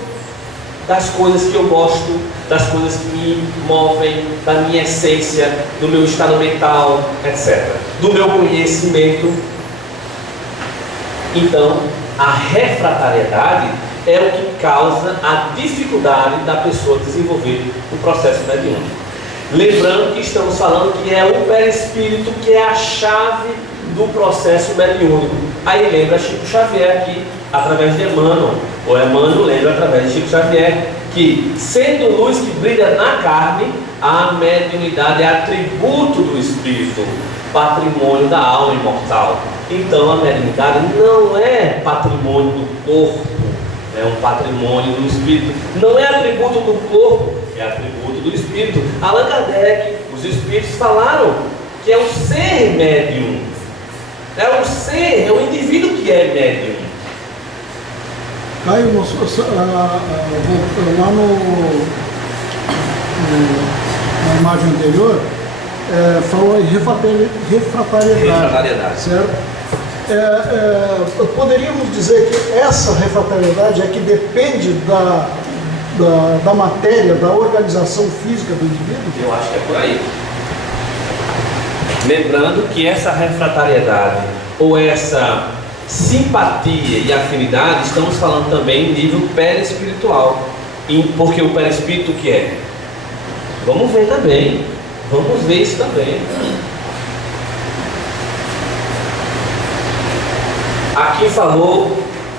das coisas que eu gosto, das coisas que me movem, da minha essência, do meu estado mental, etc. Do meu conhecimento. Então, a refratariedade é o que causa a dificuldade da pessoa desenvolver o processo mediúnico. Lembrando que estamos falando que é o perispírito que é a chave do processo mediúnico. Aí lembra Chico Xavier aqui, através de Emmanuel, ou Emmanuel lembra através de Chico Xavier, que sendo luz que brilha na carne, a mediunidade é atributo do espírito, patrimônio da alma imortal. Então a mediunidade não é patrimônio do corpo, é um patrimônio do espírito. Não é atributo do corpo, é atributo do espírito. Allan Kardec, os espíritos falaram que é o ser médium, é o ser, é o indivíduo que é médium. Caio, lá na imagem anterior, falou em refratariedade, certo? Poderíamos dizer que essa refratariedade é que depende da matéria, da organização física do indivíduo? Eu acho que é por aí. Lembrando que essa refratariedade ou essa simpatia e afinidade, estamos falando também em nível perispiritual. Porque o perispírito que é? Vamos ver também. Vamos ver isso também. Aqui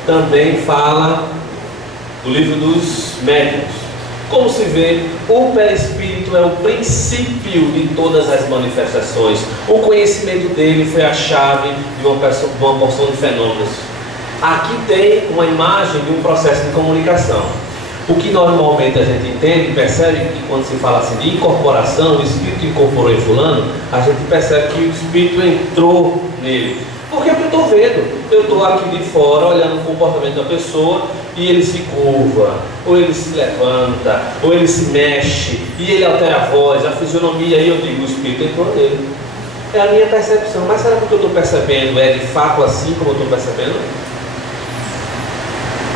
também fala do livro dos médiuns. Como se vê, o perispírito é o princípio de todas as manifestações. O conhecimento dele foi a chave de uma porção de fenômenos. Aqui tem uma imagem de um processo de comunicação. O que normalmente a gente entende e percebe que quando se fala assim de incorporação, o espírito incorporou em fulano, a gente percebe que o espírito entrou nele. Porque é o que eu estou vendo. Eu estou aqui de fora olhando o comportamento da pessoa e ele se curva, ou ele se levanta, ou ele se mexe, e ele altera a voz, a fisionomia, e eu digo, o espírito entrou nele. É a minha percepção. Mas será que o que eu estou percebendo é de fato assim como eu estou percebendo?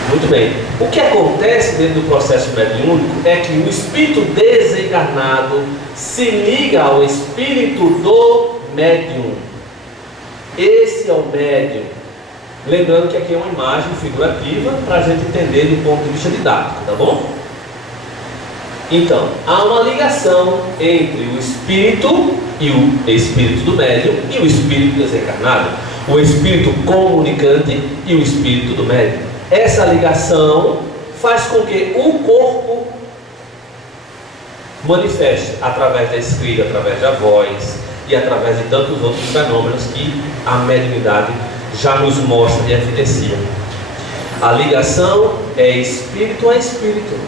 Muito bem. O que acontece dentro do processo mediúnico é que o espírito desencarnado se liga ao espírito do médium. Esse é o médium. Lembrando que aqui é uma imagem figurativa para a gente entender do ponto de vista didático, tá bom? Então, há uma ligação entre o espírito e o espírito do médium e o espírito desencarnado, o espírito comunicante e o espírito do médium. Essa ligação faz com que o corpo manifeste através da escrita, através da voz, e através de tantos outros fenômenos que a mediunidade já nos mostra e evidencia. A ligação é espírito a espírito.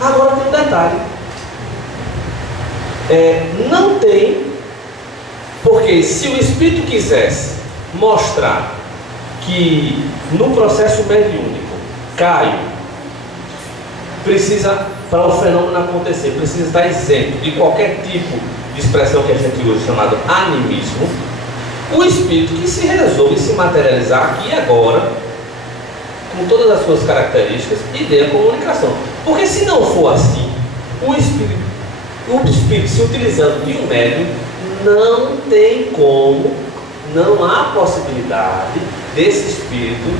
Agora tem um detalhe. Não tem, porque se o espírito quisesse mostrar que no processo mediúnico, Caio precisa, para o fenômeno acontecer, precisa estar isento de qualquer tipo de expressão que a gente usa chamado animismo, o espírito que se resolve se materializar aqui e agora, com todas as suas características, e dê a comunicação. Porque se não for assim, o espírito se utilizando de um médium, não tem como, não há possibilidade desse espírito,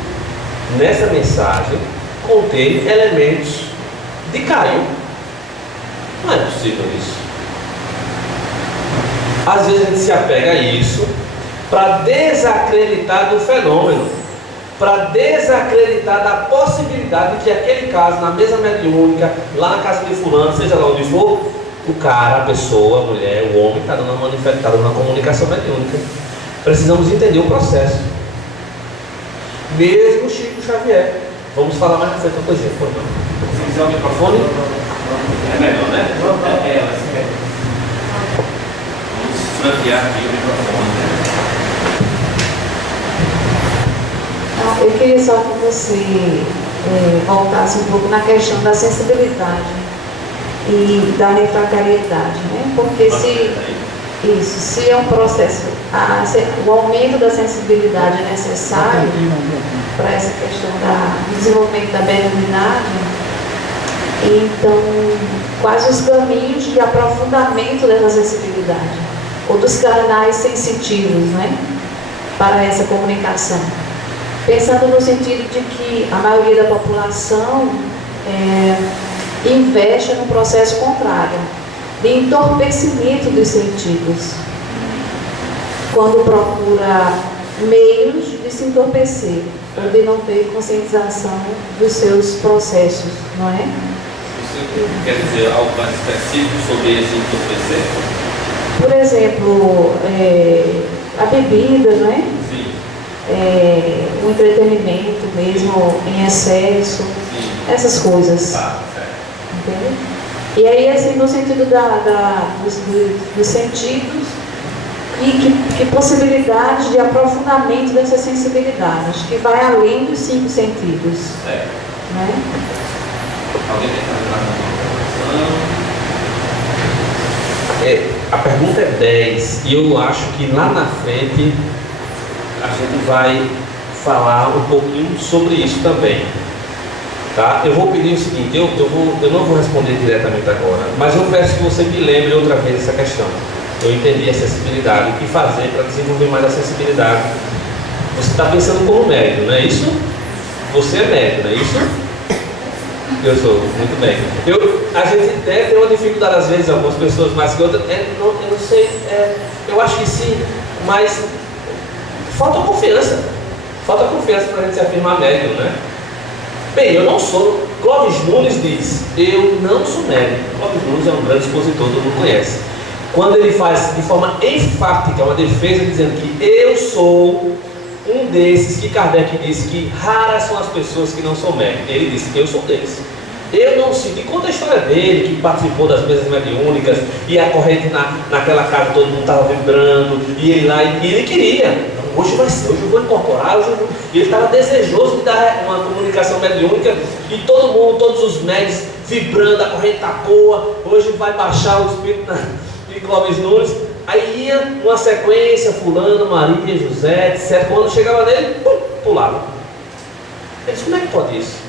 nessa mensagem, conter elementos de Caio. Não é possível isso. Às vezes a gente se apega a isso para desacreditar do fenômeno, para desacreditar da possibilidade de que aquele caso, na mesa mediúnica, lá na casa de fulano, seja lá onde for, o cara, a pessoa, a mulher, o homem está dando uma manifestada, uma comunicação mediúnica. Precisamos entender o processo. Mesmo Chico Xavier. Vamos falar mais na frente uma coisinha, por favor. Se quiser o microfone, é melhor, né? Vamos franquear aqui o microfone. Eu queria só que você voltasse um pouco na questão da sensibilidade e da refractariedade, né? Porque se é um processo, o aumento da sensibilidade é necessário para essa questão do desenvolvimento da mediunidade, então quais os caminhos de aprofundamento dessa sensibilidade ou dos canais sensitivos, né, para essa comunicação? Pensando no sentido de que a maioria da população investe no processo contrário, de entorpecimento dos sentidos, quando procura meios de se entorpecer, ou de não ter conscientização dos seus processos, não é? Você quer dizer algo mais específico sobre esse entorpecer? Por exemplo, a bebida, não é? Sim. O entretenimento mesmo em excesso, sim, essas coisas. Tá, certo. Entendeu? E aí, assim, no sentido dos sentidos, e que possibilidade de aprofundamento dessa sensibilidade, que vai além dos 5 sentidos. Certo. Né? Alguém quer fazer uma A pergunta é 10 e eu acho que lá na frente a gente vai falar um pouquinho sobre isso também. Tá? Eu vou pedir o seguinte, eu não vou responder diretamente agora, mas eu peço que você me lembre outra vez essa questão. Eu entendi a sensibilidade, o que fazer para desenvolver mais a sensibilidade. Você está pensando como médium, não é isso? Você é médium, não é isso? Eu sou, muito bem. A gente deve ter uma dificuldade às vezes, algumas pessoas mais que outras, eu não sei, eu acho que sim, mas falta confiança para a gente se afirmar médium, né? Bem, eu não sou. Clóvis Nunes diz, eu não sou médium. Clóvis Nunes é um grande expositor, todo mundo conhece. Quando ele faz de forma enfática uma defesa dizendo que eu sou um desses que Kardec disse que raras são as pessoas que não são médiums. Ele disse que eu sou desses. Eu não sei, e conta a história dele, que participou das mesas mediúnicas, e a corrente naquela casa todo mundo estava vibrando, e ele lá, e ele queria. Hoje vai ser, hoje eu vou incorporar, e ele estava desejoso de dar uma comunicação mediúnica, e todo mundo, todos os médios vibrando, a corrente está boa, hoje vai baixar o espírito de Clóvis Nunes. Aí ia uma sequência, fulano, Maria, José, etc. Quando chegava nele, pulava. Ele disse, como é que pode isso?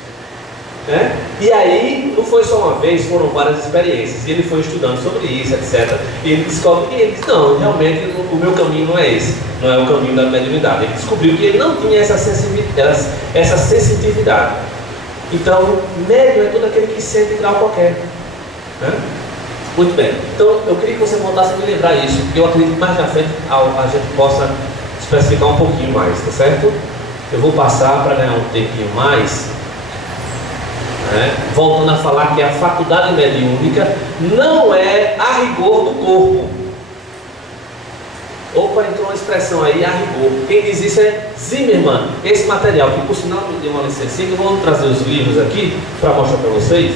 E aí, não foi só uma vez, foram várias experiências. E ele foi estudando sobre isso, etc. E ele descobre que ele diz, não, realmente o meu caminho não é esse. Não é o caminho da mediunidade. Ele descobriu que ele não tinha essa sensitividade. Então, médium é todo aquele que sente grau qualquer. Muito bem. Então, eu queria que você voltasse a me lembrar isso. Eu acredito que mais na frente a gente possa especificar um pouquinho mais, tá certo? Eu vou passar para ganhar um tempinho mais. Voltando a falar que a faculdade mediúnica não é a rigor do corpo. Opa, entrou uma expressão aí, a rigor. Quem diz isso é Zimmermann. Esse material, que por sinal me deu uma licencinha, eu vou trazer os livros aqui para mostrar para vocês.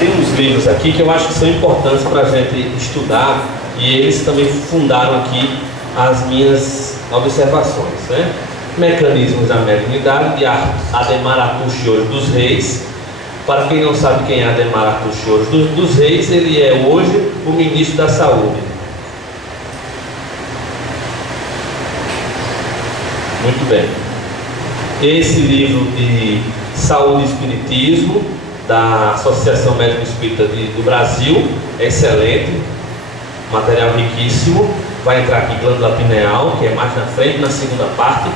Tem uns livros aqui que eu acho que são importantes para a gente estudar, e eles também fundaram aqui as minhas observações, né? Mecanismos da mediunidade, de Ademar Atuchiores dos Reis. Para quem não sabe quem é Ademar Atuchiores dos Reis, ele é hoje o ministro da Saúde. Muito bem. Esse livro de Saúde e Espiritismo da Associação Médica Espírita do Brasil é excelente, material riquíssimo. Vai entrar aqui glândula pineal, que é mais na frente, na segunda parte.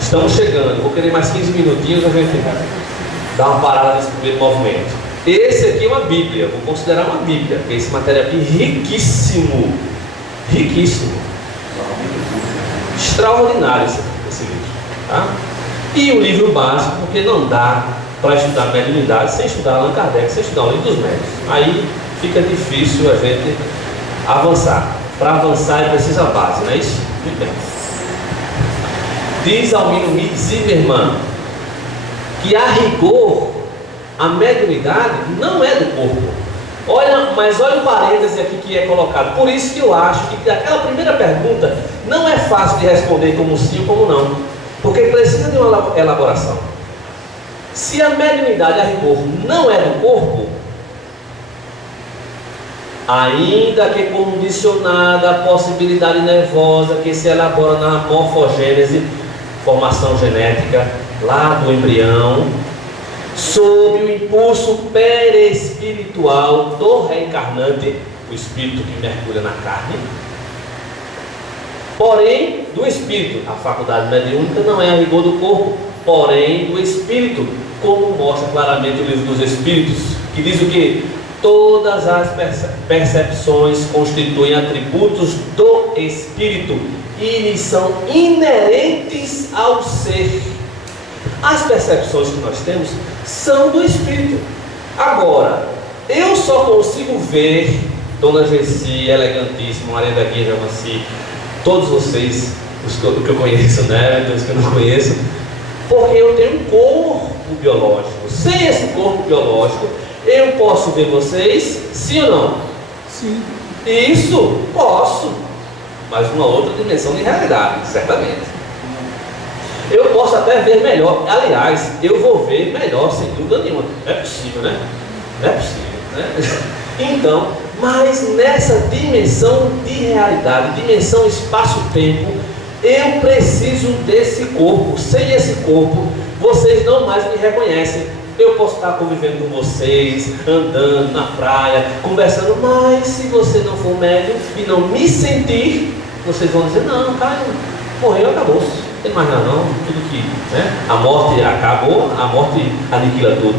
Estamos chegando, vou querer mais 15 minutinhos, a gente dar uma parada nesse primeiro movimento. Esse aqui é uma Bíblia, vou considerar uma Bíblia, porque esse material aqui riquíssimo, riquíssimo, extraordinário esse livro, tá? E o livro básico, porque não dá para estudar mediunidade sem estudar Allan Kardec, sem estudar o livro dos médiuns. Aí fica difícil a gente avançar. Para avançar é preciso a base, não é isso? Muito bem. Diz Almino Zimmermann que a rigor a mediunidade não é do corpo. Mas olha o parêntese aqui que é colocado. Por isso que eu acho que aquela primeira pergunta não é fácil de responder como sim ou como não, porque precisa de uma elaboração. Se a mediunidade a rigor não é do corpo, ainda que condicionada à possibilidade nervosa que se elabora na morfogênese, formação genética lá do embrião, sob o impulso perespiritual do reencarnante, o espírito que mergulha na carne, porém do espírito. A faculdade mediúnica não é a rigor do corpo, porém do espírito, como mostra claramente o livro dos Espíritos, que diz o que? Todas as percepções constituem atributos do espírito e lhes são inerentes ao ser. As percepções que nós temos são do espírito. Agora, eu só consigo ver Dona Gessi, elegantíssima, Maria da Guia Javanci, todos vocês, os que eu conheço, né, os que eu não conheço, porque eu tenho um corpo biológico. Sem esse corpo biológico, eu posso ver vocês, sim ou não? Sim. Isso, posso. Mas uma outra dimensão de realidade, certamente. Eu posso até ver melhor. Aliás, eu vou ver melhor, sem dúvida nenhuma. É possível, né? Não é possível, né? Então, mas nessa dimensão de realidade, dimensão espaço-tempo, eu preciso desse corpo. Sem esse corpo, vocês não mais me reconhecem. Eu posso estar convivendo com vocês, andando na praia, conversando, mas se você não for médium e não me sentir, vocês vão dizer, não, cara, morreu, acabou, não tem mais nada não, tudo que, né? A morte acabou, a morte aniquila tudo.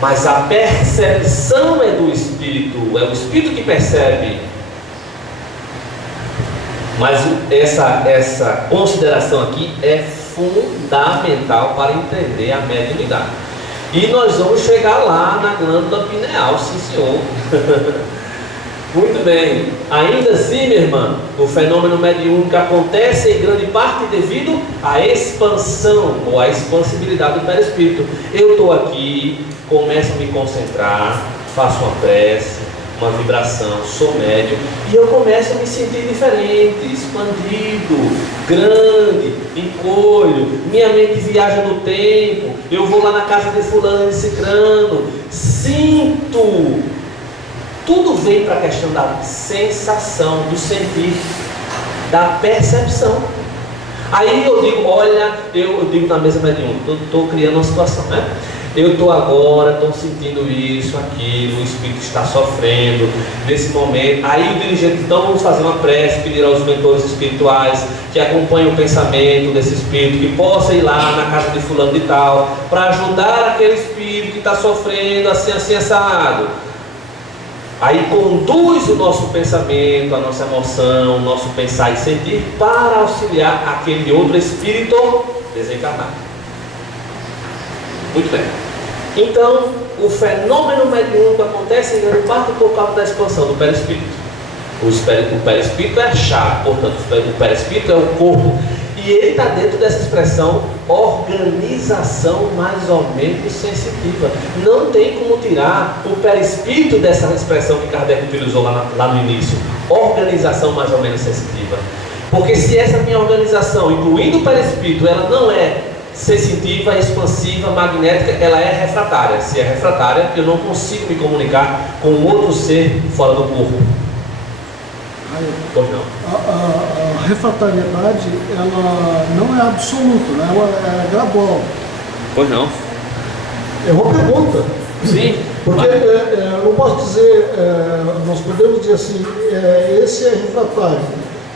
Mas a percepção é do Espírito, é o Espírito que percebe. Mas essa consideração aqui é fundamental para entender a mediunidade. E nós vamos chegar lá na glândula pineal, sim senhor. Muito bem. Ainda assim, minha irmã, o fenômeno mediúnico acontece em grande parte devido à expansão ou à expansibilidade do perispírito. Eu estou aqui, começo a me concentrar, faço uma prece, uma vibração, sou médium, e eu começo a me sentir diferente, expandido, grande, encolho, minha mente viaja no tempo, eu vou lá na casa de fulano e cicrano, sinto, tudo vem para a questão da sensação, do sentir, da percepção. Aí eu digo, olha, eu digo na mesa mediúnica, estou criando uma situação, né? Eu estou agora, estou sentindo isso, aquilo, o espírito está sofrendo nesse momento. Aí o dirigente, então vamos fazer uma prece, pedir aos mentores espirituais que acompanhem o pensamento desse espírito, que possa ir lá na casa de fulano de tal, para ajudar aquele espírito que está sofrendo, assim, assim, assado. Aí conduz o nosso pensamento, a nossa emoção, o nosso pensar e sentir para auxiliar aquele outro espírito desencarnado. Muito bem. Então, o fenômeno mediúnico acontece em grande parte por causa da expansão do perispírito. O perispírito é a chave, portanto, o perispírito é o corpo. E ele está dentro dessa expressão organização mais ou menos sensitiva. Não tem como tirar o perispírito dessa expressão que Kardec utilizou lá no início. Organização mais ou menos sensitiva. Porque se essa minha organização, incluindo o perispírito, ela não é sensitiva, expansiva, magnética, ela é refratária. Se é refratária, eu não consigo me comunicar com outro ser fora do corpo. Pois não. A refratariedade, ela não é absoluta, né? Ela é gradual. Pois não. É uma pergunta. Sim. Porque eu não posso dizer, nós podemos dizer assim, esse é refratário.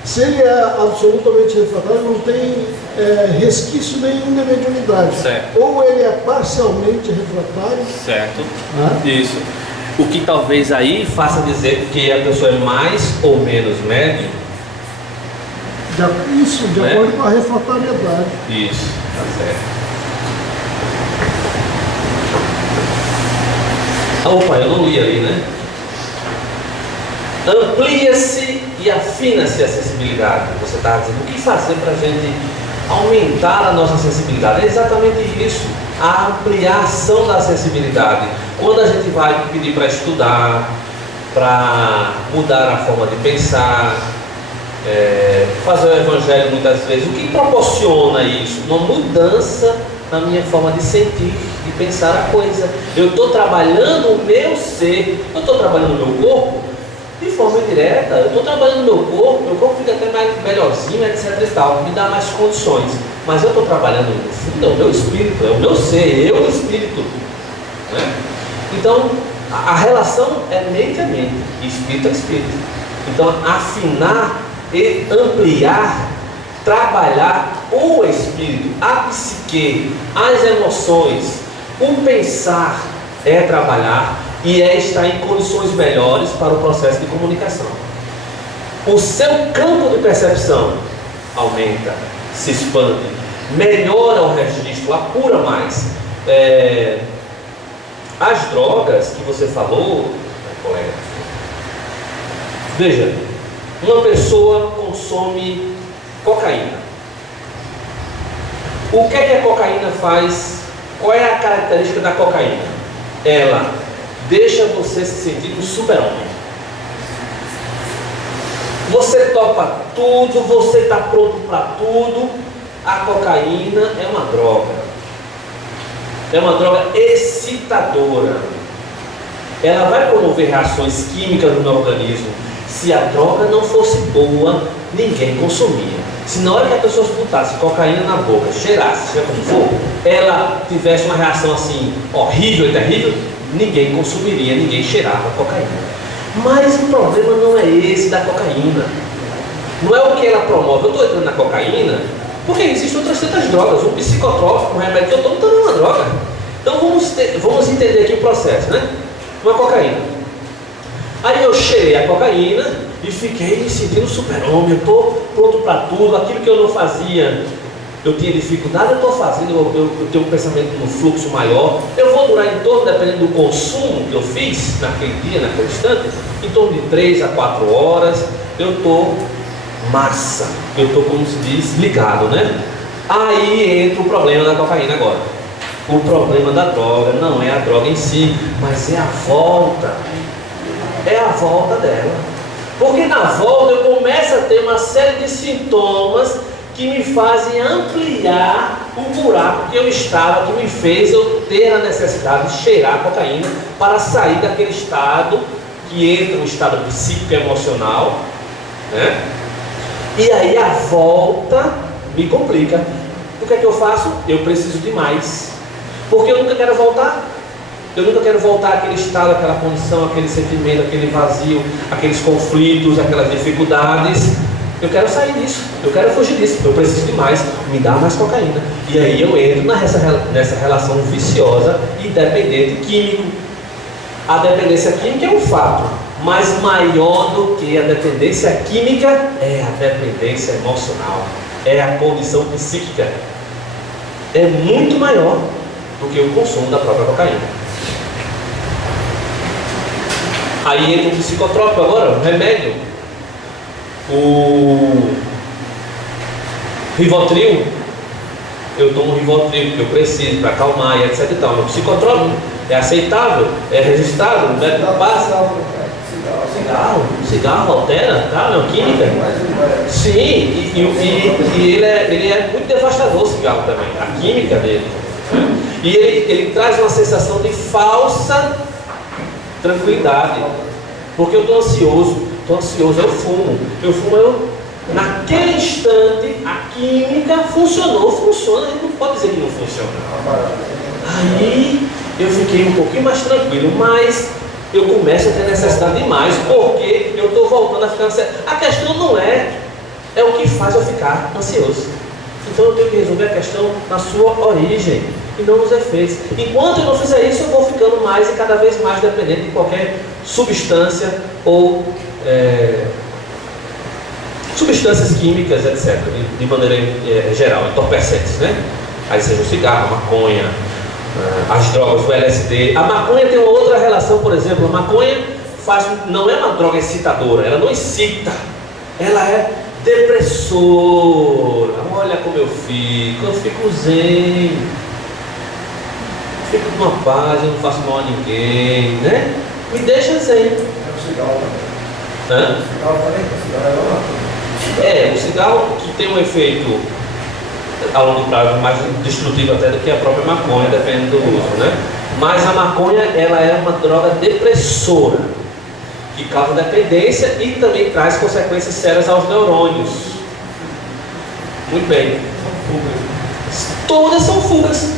Se ele é absolutamente refratário, não tem resquício nenhum de mediunidade. Certo. Ou ele é parcialmente refratário. Certo. Né? Isso. O que talvez aí faça dizer que a pessoa é mais ou menos médium. Isso, de acordo com a refratariedade. Isso, tá certo. Opa, eu não li ali, né? Amplia-se e afina-se a sensibilidade. Você está dizendo, o que fazer para a gente aumentar a nossa sensibilidade? É exatamente isso, a ampliação da sensibilidade. Quando a gente vai pedir para estudar, para mudar a forma de pensar, fazer o evangelho muitas vezes, o que proporciona isso? Uma mudança na minha forma de sentir, de pensar a coisa. Eu estou trabalhando o meu ser, eu estou trabalhando o meu corpo de forma indireta, eu estou trabalhando o meu corpo fica até mais melhorzinho, etc e tal, me dá mais condições, mas eu estou trabalhando no fundo, é o meu espírito, é o meu ser, eu espírito, né? Então a relação é mente a mente, espírito a espírito. Então afinar e ampliar, trabalhar o espírito, a psique, as emoções, o pensar é trabalhar e é estar em condições melhores para o processo de comunicação. O seu campo de percepção aumenta, se expande, melhora o registro, apura mais. As drogas que você falou, colega, veja, uma pessoa consome cocaína. O que a cocaína faz? Qual é a característica da cocaína? Ela deixa você se sentir um super-homem. Você topa tudo, você está pronto para tudo. A cocaína é uma droga. É uma droga excitadora. Ela vai promover reações químicas no organismo. Se a droga não fosse boa, ninguém consumia. Se na hora que a pessoa botasse cocaína na boca, cheirasse, seja como for, ela tivesse uma reação assim horrível e terrível, ninguém consumiria, ninguém cheirava cocaína. Mas o problema não é esse da cocaína. Não é o que ela promove. Eu estou entrando na cocaína porque existem outras tantas drogas. Um psicotrópico, um remédio que eu tomo também é uma droga. Então vamos entender aqui o processo, né? Uma cocaína. Aí eu cheirei a cocaína e fiquei me sentindo super-homem. Eu estou pronto para tudo. Aquilo que eu não fazia, eu tinha dificuldade, eu estou fazendo, eu tenho um pensamento no fluxo maior. Eu vou durar em torno, dependendo do consumo que eu fiz naquele dia, naquele instante, em torno de 3 a 4 horas. Eu estou massa, eu estou, como se diz, ligado, né? Aí entra o problema da cocaína agora. O problema da droga não é a droga em si, mas é a volta. É a volta dela. Porque na volta eu começo a ter uma série de sintomas que me fazem ampliar o buraco que eu estava, que me fez eu ter a necessidade de cheirar a cocaína para sair daquele estado que entra no estado psíquico e emocional, né? E aí a volta me complica. O que é que eu faço? Eu preciso de mais. Porque eu nunca quero voltar. Eu nunca quero voltar àquele estado, àquela condição, aquele sentimento, aquele vazio, aqueles conflitos, aquelas dificuldades. Eu quero sair disso, eu quero fugir disso, eu preciso de mais, me dá mais cocaína. E aí eu entro nessa relação viciosa e dependente químico. A dependência química é um fato, Mas maior do que a dependência química é a dependência emocional, é a condição psíquica. É muito maior do que o consumo da própria cocaína. Aí entra o psicotrópico agora, o remédio. O Rivotril, eu tomo Rivotril porque eu preciso para acalmar e etc e tal. O psicotrópico é aceitável, é registrado no método da base. Cigarro altera, tá? Não, química. Sim, e ele é muito devastador, o cigarro também, a química dele. E ele traz uma sensação de falsa tranquilidade. Porque eu estou ansioso, eu fumo, naquele instante a química funciona, a gente não pode dizer que não funciona. Aí eu fiquei um pouquinho mais tranquilo, mas eu começo a ter necessidade de mais, porque eu estou voltando a ficar ansioso. A questão não é o que faz eu ficar ansioso. Então eu tenho que resolver a questão na sua origem e não nos efeitos. Enquanto eu não fizer isso, eu vou ficando mais e cada vez mais dependente de qualquer substância ou substâncias químicas, etc., de maneira geral, entorpecentes, né? Aí seja o cigarro, a maconha, as drogas, o LSD. A maconha tem uma outra relação, por exemplo, a maconha não é uma droga excitadora, ela não excita, ela é depressora. Olha como eu fico zen, fico com uma paz, eu não faço mal a ninguém, né? Me deixa zen. O cigarro que tem um efeito a longo prazo mais destrutivo até do que a própria maconha, dependendo do uso, né? Mas a maconha, ela é uma droga depressora que causa dependência e também traz consequências sérias aos neurônios. Muito bem. Todas são fugas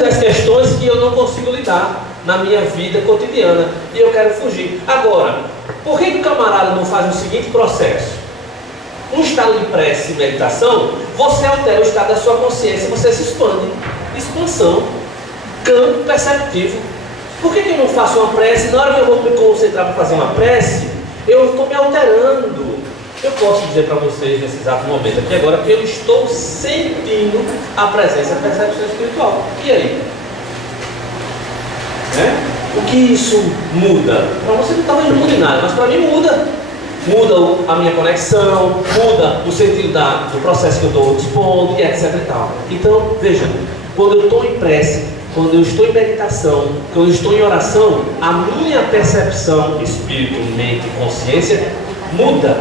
das questões que eu não consigo lidar na minha vida cotidiana e eu quero fugir. Agora, por que o camarada não faz o seguinte processo? Um estado de prece e meditação, você altera o estado da sua consciência, você se expande. Expansão, campo perceptivo. Por que eu não faço uma prece? Na hora que eu vou me concentrar para fazer uma prece, eu estou me alterando. Eu posso dizer para vocês nesse exato momento aqui agora que eu estou sentindo a presença da percepção espiritual. E aí? O que isso muda? Para você talvez não mude nada, mas para mim muda. Muda a minha conexão, muda o sentido do processo que eu estou dispondo e etc e tal. Então, veja, quando eu estou em prece, quando eu estou em meditação, quando eu estou em oração, a minha percepção, espírito, mente e consciência muda.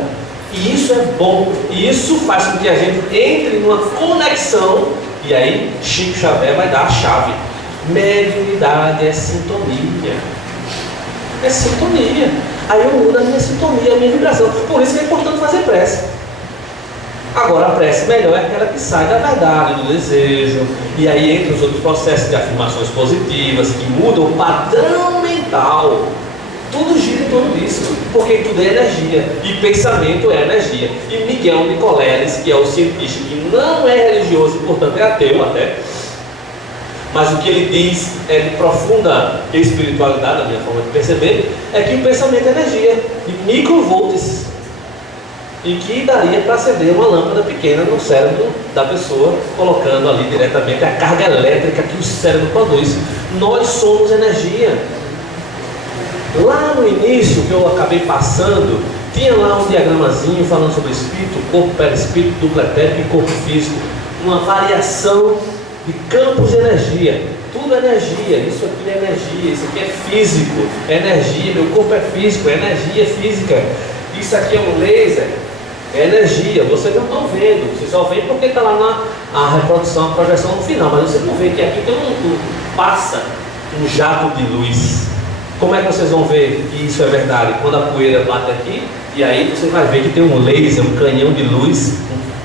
E isso é bom. E isso faz com que a gente entre numa conexão. E aí, Chico Xavier vai dar a chave. Mediunidade é sintonia. É sintonia. Aí eu mudo a minha sintonia, a minha vibração. Por isso que é importante fazer prece. Agora a prece melhor é aquela que sai da verdade, do desejo. E aí entra os outros processos de afirmações positivas que mudam o padrão mental. Tudo gira em torno disso, porque tudo é energia, e pensamento é energia. E Miguel Nicoleles, que é o cientista que não é religioso e portanto é ateu até, mas o que ele diz é de profunda espiritualidade, a minha forma de perceber, é que o pensamento é energia, de microvolts, e que daria para acender uma lâmpada pequena no cérebro da pessoa, colocando ali diretamente a carga elétrica que o cérebro produz. Nós somos energia. Lá no início, que eu acabei passando, tinha lá um diagramazinho falando sobre espírito, corpo, perispírito, duplo etérico e corpo físico. Uma variação de campos de energia. Tudo é energia, isso aqui é energia, isso aqui é físico, é energia, meu corpo é físico, é energia física. Isso aqui é um laser, é energia. Vocês não estão vendo, vocês só veem porque está lá na reprodução, a projeção no final, mas vocês não veem que aqui tem passa um jato de luz. Como é que vocês vão ver que isso é verdade? Quando a poeira bate aqui, e aí você vai ver que tem um laser, um canhão de luz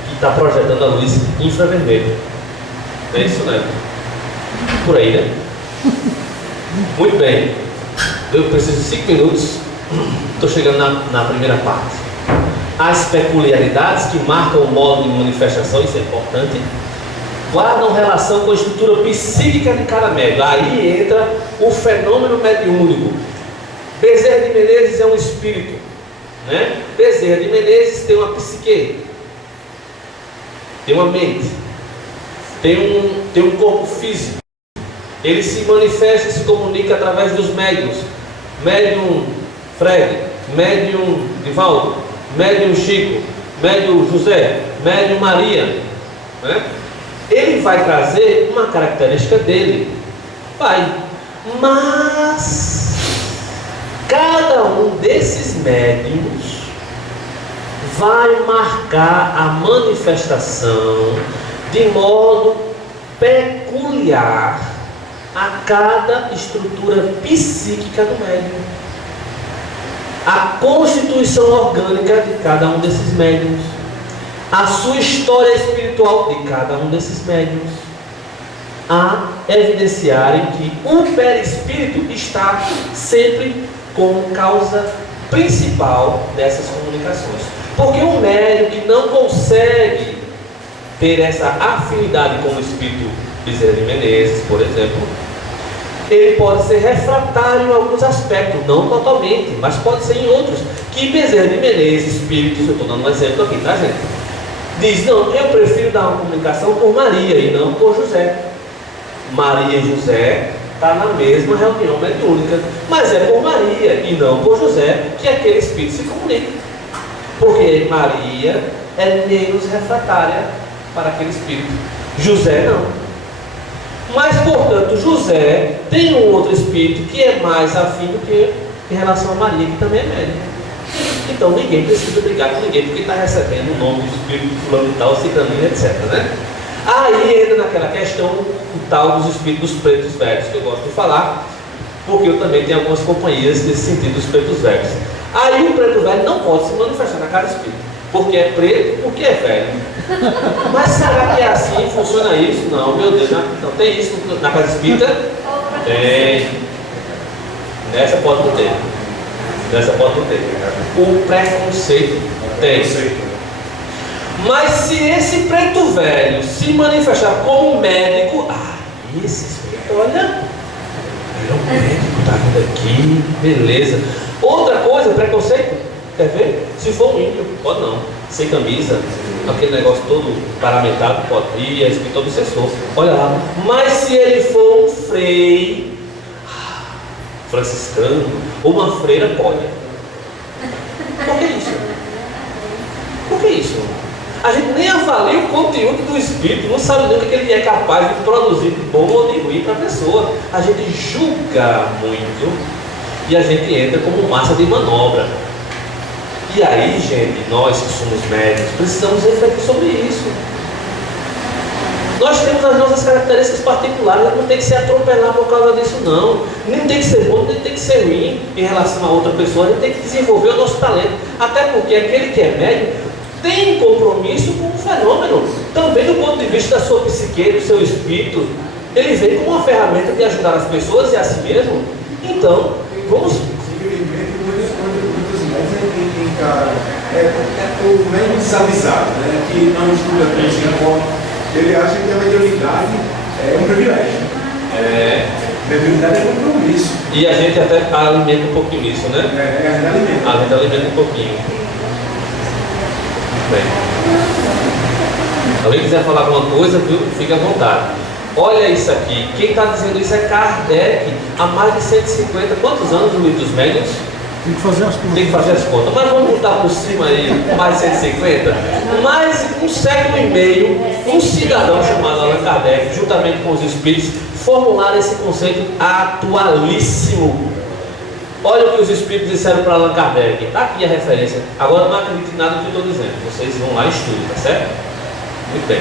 que está projetando a luz infravermelha. É isso, né? Por aí, né? Muito bem. Eu preciso de 5 minutos. Estou chegando na primeira parte. As peculiaridades que marcam o modo de manifestação, isso é importante, guardam relação com a estrutura psíquica de cada médium. Aí entra o fenômeno mediúnico. Bezerra de Menezes é um espírito, né? Bezerra de Menezes tem uma psique, tem uma mente, tem um corpo físico. Ele se manifesta e se comunica através dos médiuns. Médium Fred, médium Divaldo, médium Chico, médium José, médium Maria, né? Ele vai trazer uma característica dele, mas cada um desses médiuns vai marcar a manifestação de modo peculiar a cada estrutura psíquica do médium, a constituição orgânica de cada um desses médiuns, a sua história espiritual de cada um desses médiuns, a evidenciarem que o perispírito está sempre como causa principal dessas comunicações. Porque um médium que não consegue ter essa afinidade com o espírito Bezerra de Menezes, por exemplo, ele pode ser refratário em alguns aspectos, não totalmente, mas pode ser em outros. Que Bezerra de Menezes, espíritos, eu estou dando um exemplo aqui, tá, gente? Diz, não, eu prefiro dar uma comunicação por Maria e não por José. Maria e José está na mesma reunião mediúnica, mas é por Maria e não por José que aquele espírito se comunica, porque Maria é menos refratária para aquele espírito, José não. Mas, portanto, José tem um outro espírito que é mais afim do que em relação a Maria, que também é médium. Então ninguém precisa brigar com ninguém, porque está recebendo o nome do espírito fulano e tal, ciclaninho, etc, né? Aí entra naquela questão o tal dos espíritos pretos velhos, que eu gosto de falar, porque eu também tenho algumas companhias nesse sentido dos pretos velhos. Aí o preto velho não pode se manifestar na cada espírito, porque é preto, porque é velho. Mas será que é assim? Funciona isso? Não, meu Deus, não tem isso na casa espírita? Tem. Nessa pode não ter. Nessa pode não ter. O preconceito tem. Mas se esse preto velho se manifestar como médico, esse espírito, olha, ele é um médico, está vindo aqui, beleza. Outra coisa, preconceito, quer ver? Se for um índio, pode não, sem camisa, aquele negócio todo paramentado, pode ir, é espírito obsessor, olha lá. Mas se ele for um frei, franciscano, ou uma freira, pode. Por que isso? Por que isso? A gente nem avalia o conteúdo do espírito, não sabe nem o que ele é capaz de produzir de bom ou de ruim para a pessoa. A gente julga muito e a gente entra como massa de manobra. E aí, gente, nós que somos médicos, precisamos refletir sobre isso. Nós temos as nossas características particulares, não tem que se atropelar por causa disso não. Nem tem que ser bom, nem tem que ser ruim em relação a outra pessoa, a gente tem que desenvolver o nosso talento. Até porque aquele que é médico tem compromisso com o fenômeno, também do ponto de vista da sua psique, do seu espírito. Ele vem como uma ferramenta de ajudar as pessoas e a si mesmo. Então, vamos... Infelizmente, muitos médicos encaram o médico desavisado, né, que não estuda com esse informe, ele acha que a mediunidade é um privilégio. Mediunidade é compromisso. E a gente até alimenta um pouquinho isso, né? A gente alimenta um pouquinho. Bem. Alguém quiser falar alguma coisa, viu? Fique à vontade. Olha isso aqui. Quem está dizendo isso é Kardec. Há mais de 150, quantos anos no livro dos médiuns? Tem que fazer as contas. Tem que fazer as contas. Mas vamos botar por cima aí, mais de 150. Mais um século e meio, um cidadão chamado Allan Kardec, juntamente com os espíritos, formularam esse conceito atualíssimo. Olha o que os espíritos disseram para Allan Kardec. Está aqui a referência. Agora não acredite em nada do que eu estou dizendo. Vocês vão lá e estudem, tá certo? Muito bem.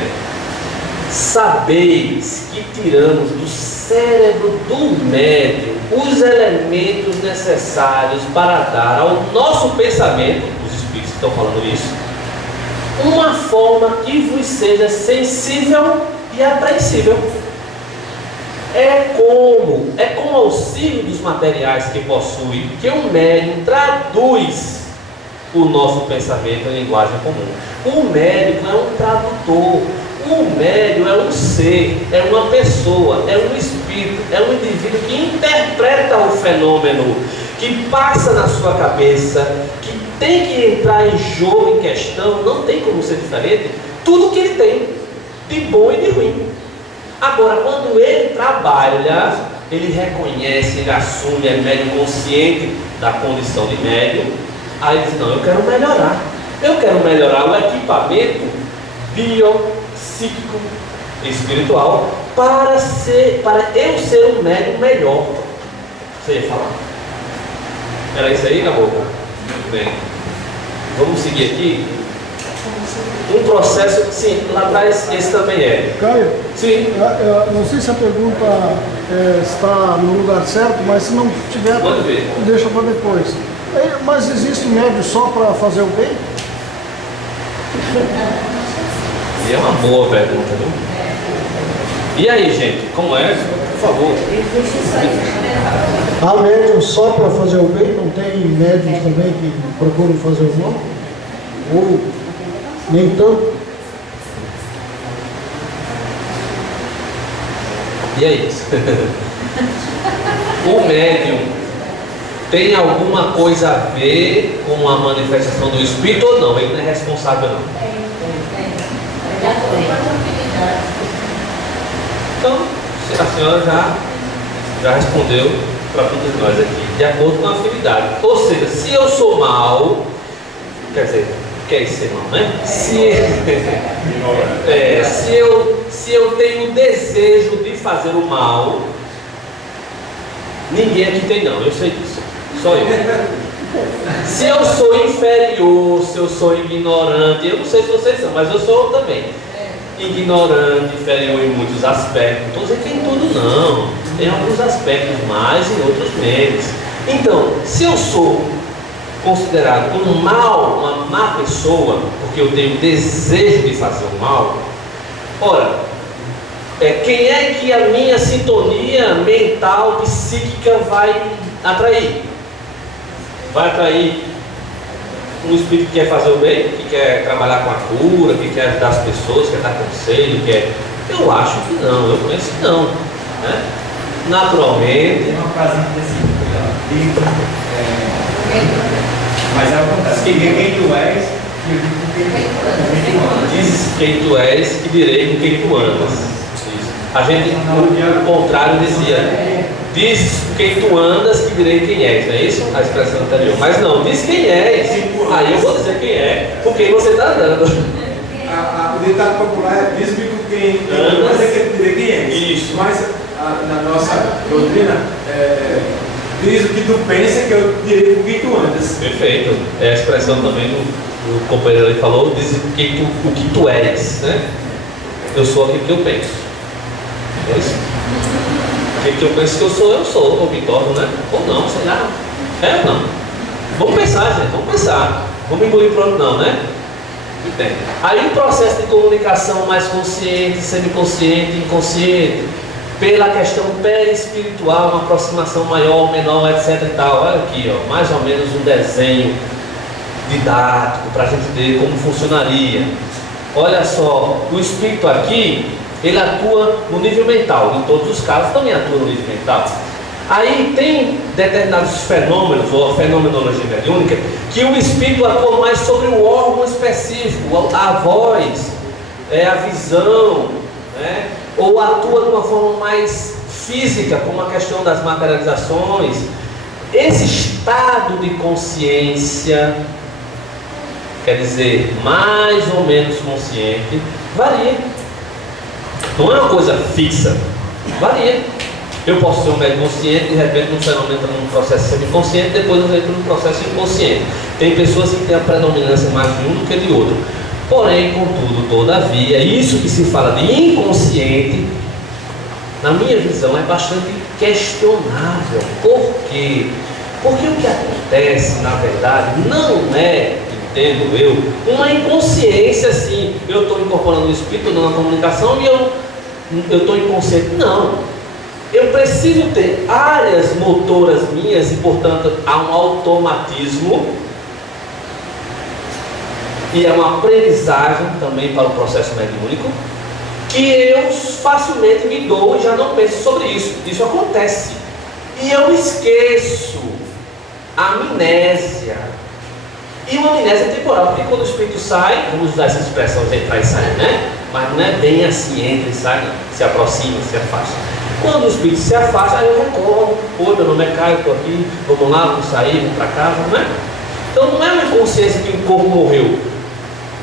Sabeis que tiramos do cérebro do médium os elementos necessários para dar ao nosso pensamento, os espíritos que estão falando isso, uma forma que vos seja sensível e apreensível. É com auxílio dos materiais que possui que o médium traduz o nosso pensamento em linguagem comum. O médium é um tradutor, o médium é um ser, é uma pessoa, é um espírito, é um indivíduo que interpreta o fenômeno, que passa na sua cabeça, que tem que entrar em jogo, em questão, não tem como ser diferente, tudo que ele tem, de bom e de ruim. Agora, quando ele trabalha, ele reconhece, ele assume, é médium consciente da condição de médium, aí ele diz, não, eu quero melhorar o equipamento biopsíquico espiritual para eu ser um médium melhor. Você ia falar? Era isso aí, Caboclo? Muito bem. Vamos seguir aqui. Um processo, sim, lá atrás esse também é. Caio, sim. Não sei se a pergunta está no lugar certo, mas se não tiver, deixa para depois. Mas existe médio só para fazer o bem? E é uma boa pergunta, viu? E aí, gente, como é? Por favor. Há médium só para fazer o bem? Não tem médiums também que procuram fazer o mal? Ou nem tanto? E é isso. O médium tem alguma coisa a ver com a manifestação do espírito ou não? Ele não é responsável, não. Então, a senhora já respondeu para todos nós aqui, de acordo com a afinidade. Ou seja, se eu sou mal, quer dizer, quer ser mal, né? Se eu tenho o desejo de fazer o mal, ninguém aqui tem não, eu sei disso, só eu. Se eu sou inferior, se eu sou ignorante, eu não sei se vocês são, mas eu sou também. Ignorante, inferior em muitos aspectos. Não estou dizendo que em tudo não. Tem alguns aspectos mais e outros menos. Então, se eu sou considerado um mal, uma má pessoa, porque eu tenho desejo de fazer o mal, ora, quem é que a minha sintonia mental, psíquica vai atrair? Vai atrair um espírito que quer fazer o bem, que quer trabalhar com a cura, que quer ajudar as pessoas, quer dar conselho, Eu acho que não, eu conheço que não, né? Naturalmente. Tem uma frase mas é o contrário. Quem tu és, Dizes quem tu és, que direi com quem tu andas. A gente, o contrário, dizia: diz quem tu andas, que direi quem és, não é isso? A expressão anterior. Mas não, diz quem és. Aí eu vou dizer quem é, com quem você está andando. O ditado popular é: diz-me com quem andas, é que direi quem és. Isso. Mas na nossa doutrina, diz o que tu pensa, que eu direi com quem tu andas. Perfeito. É a expressão também do companheiro ali falou: diz o que tu és, né? Eu sou aquilo que eu penso. É isso? O que eu penso que eu sou, ou me torno, né? Ou não, sei lá. É ou não? Vamos pensar, gente, vamos pensar. Vamos engolir pronto, não, né? Entende? Aí o processo de comunicação mais consciente, semiconsciente, inconsciente, pela questão perispiritual, uma aproximação maior, menor, etc e tal. Olha aqui, ó, mais ou menos um desenho didático para a gente ver como funcionaria. Olha só, o espírito aqui, ele atua no nível mental, em todos os casos também atua no nível mental. Aí tem determinados fenômenos, ou a fenomenologia mediúnica, que o espírito atua mais sobre o órgão específico, a voz, a visão, né? Ou atua de uma forma mais física, como a questão das materializações. Esse estado de consciência, quer dizer, mais ou menos consciente, varia. Não é uma coisa fixa, varia. Eu posso ser um médium consciente, de repente um fenômeno entra num processo semiconsciente, depois eu entro num processo inconsciente. Tem pessoas que têm a predominância mais de um do que de outro. Porém, contudo, todavia, isso que se fala de inconsciente, na minha visão, é bastante questionável. Por quê? Porque o que acontece, na verdade, não é, entendo eu, uma inconsciência assim. Eu estou incorporando o espírito, estou dando a comunicação e eu estou inconsciente. Não. Eu preciso ter áreas motoras minhas e, portanto, há um automatismo e é uma aprendizagem também para o processo mediúnico, que eu facilmente me dou e já não penso sobre isso. Isso acontece. E eu esqueço amnésia. E uma amnésia temporal, porque quando o espírito sai, vamos usar essa expressão de entrar e sair, né? Mas não é bem assim, entra e sai, não. Se aproxima, se afasta. Quando o espírito se afasta, aí eu recordo, oi, meu nome é Caio, estou aqui, vamos lá, vamos sair, vamos para casa, não é? Então não é uma consciência que o corpo morreu.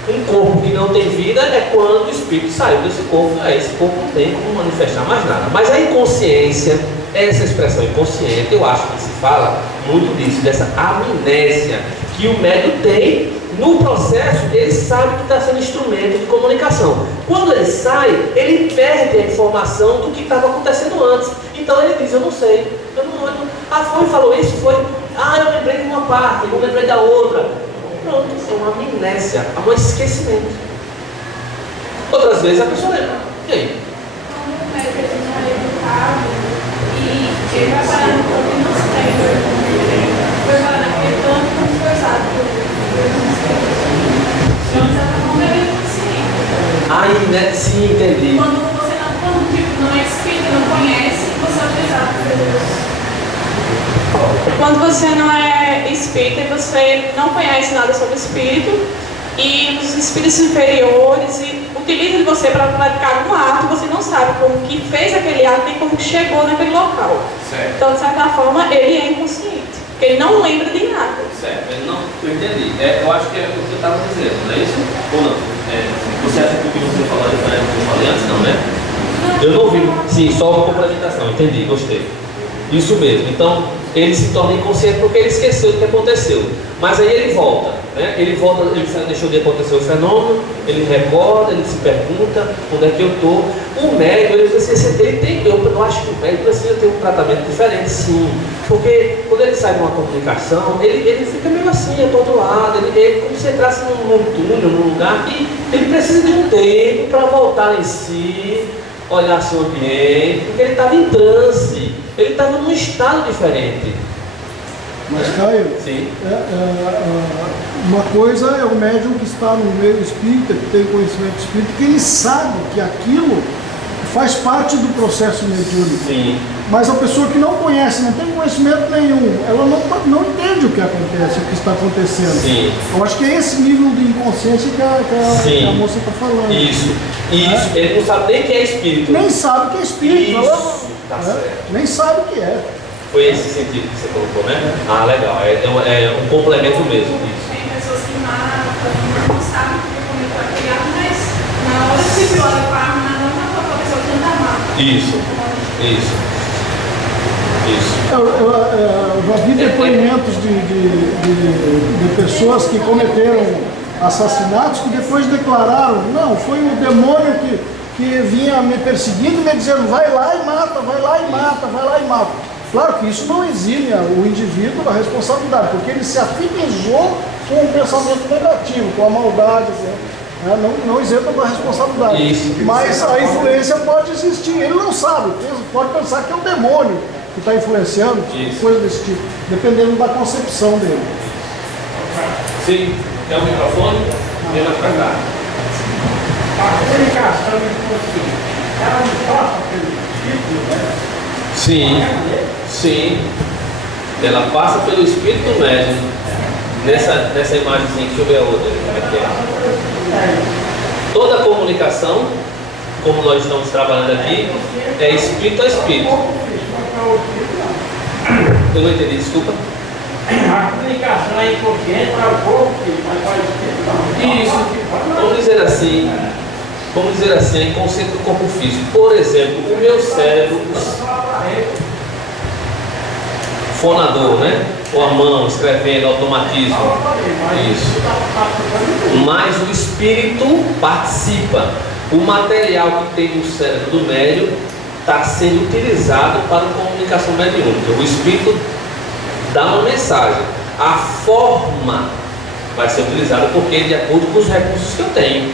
Um corpo que não tem vida é quando o espírito saiu desse corpo, esse corpo não tem como manifestar mais nada. Mas a inconsciência, essa expressão inconsciente, eu acho que se fala muito disso, dessa amnésia que o médium tem no processo. Ele sabe que está sendo instrumento de comunicação. Quando ele sai, ele perde a informação do que estava acontecendo antes. Então ele diz, eu não sei, foi, falou isso, foi, eu lembrei de uma parte, eu lembrei da outra. Pronto, é uma amnésia, é um esquecimento. Outras vezes a pessoa lembra. E aí? Como o médico não é educado e ele vai parar no corpo e não se tem, foi parar naquele tanto como esforçado então, de certa forma, ele é inconsciente. Aí, né? Sim, entendi. Quando você não é espírita, não conhece, você é utilizado pelos... Quando você não é espírita e você não conhece nada sobre espírito e os espíritos inferiores utilizam você para praticar um ato, você não sabe como que fez aquele ato nem como que chegou naquele local. Certo. Então, de certa forma, ele é inconsciente, porque ele não lembra de nada. Certo, ele não, eu entendi. Eu acho que é o que eu estava dizendo, não é isso? Ou não? Você acha que o que você falou é diferente do que eu falei antes, não, né? Eu não ouvi. Sim, só uma complementação, entendi, gostei. Isso mesmo. Então, ele se torna inconsciente porque ele esqueceu do que aconteceu. Mas aí ele volta, né? Ele volta, ele deixou de acontecer o fenômeno, ele recorda, ele se pergunta onde é que eu estou. O médico, ele tem, eu acho que o médico precisa ter um tratamento diferente, sim. Porque quando ele sai de uma comunicação, ele fica meio assim, atordoado, ele como se entrasse num túnel, num lugar que ele precisa de um tempo para voltar em si, olhar seu ambiente, porque ele estava em transe, ele estava num estado diferente. Mas, Caio, sim. Uma coisa é o médium que está no meio espírita, que tem conhecimento espírita, que ele sabe que aquilo faz parte do processo mediúnico. Sim. Mas a pessoa que não conhece, não tem conhecimento nenhum, ela não entende o que acontece, o que está acontecendo. Sim. Eu acho que é esse nível de inconsciência que a moça está falando. Isso. Ele não sabe nem que é espírito. Nem sabe que é espírito. Isso, tá certo. Nem sabe o que é. Foi esse sentido que você colocou, né? Ah, legal. É um complemento mesmo. Isso. Tem pessoas que matam, não sabem o que começou a criar, mas na hora que se olha para a arma, não matou a pessoa que anda mata. Isso. Eu já vi depoimentos de pessoas que cometeram assassinatos que depois declararam, não, foi o demônio que vinha me perseguindo, me dizendo, vai lá e mata, vai lá e mata, vai lá e mata. Claro que isso não exime o indivíduo da responsabilidade, porque ele se afinizou com um pensamento negativo, com a maldade, não isenta da responsabilidade. Isso. Mas a influência pode existir, ele não sabe, pode pensar que é o demônio que está influenciando, coisa desse tipo, dependendo da concepção dele. Sim, tem um microfone? Vem mais para cá. A comunicação inconsciente, ela não passa pelo espírito, né? Sim. Ela passa pelo espírito médium. Nessa imagenzinha, deixa eu ver a outra. Como é que é? Toda comunicação, como nós estamos trabalhando aqui, é espírito a espírito. Eu não entendi, desculpa. A comunicação é inconsciente para o corpo, mas para o espírito não. Isso. Vamos dizer assim, é inconsciente do corpo físico. Por exemplo, o meu cérebro, fonador, né? Ou a mão, escrevendo, automatismo. Isso. Mas o espírito participa. O material que tem no cérebro do médium está sendo utilizado para a comunicação mediúnica. O espírito dá uma mensagem. A forma vai ser utilizada porque é de acordo com os recursos que eu tenho.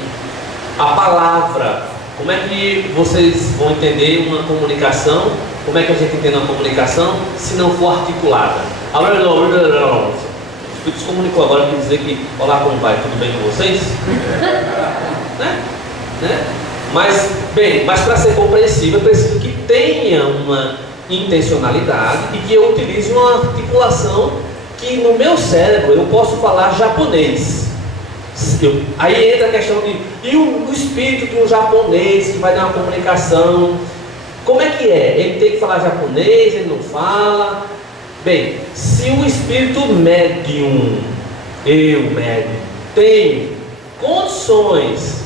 A palavra, como é que vocês vão entender uma comunicação? Como é que a gente entende uma comunicação se não for articulada? O Espírito se comunicou agora para dizer que, olá, como vai? Tudo bem com vocês? né? Mas para ser compreensível, eu preciso que tenha uma intencionalidade e que eu utilize uma articulação que no meu cérebro eu posso falar japonês. Aí entra a questão de, e o espírito de um japonês que vai dar uma comunicação, como é que é? Ele tem que falar japonês, ele não fala? Bem, se o espírito médium, médium, tem condições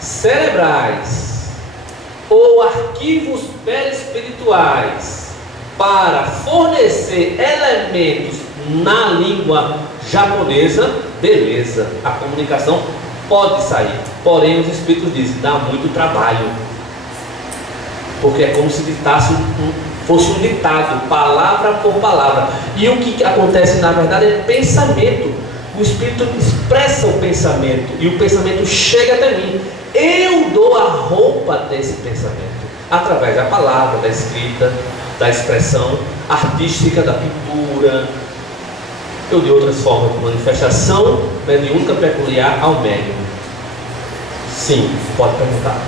cerebrais ou arquivos perispirituais para fornecer elementos na língua japonesa, beleza, a comunicação pode sair. Porém, os espíritos dizem, dá muito trabalho, porque é como se fosse um ditado, palavra por palavra. E o que acontece na verdade é pensamento. O espírito expressa o pensamento e o pensamento chega até mim. Eu dou a roupa desse pensamento através da palavra, da escrita, da expressão artística, da pintura, ou de outras formas de manifestação mediúnica peculiar ao médium. Sim, pode perguntar.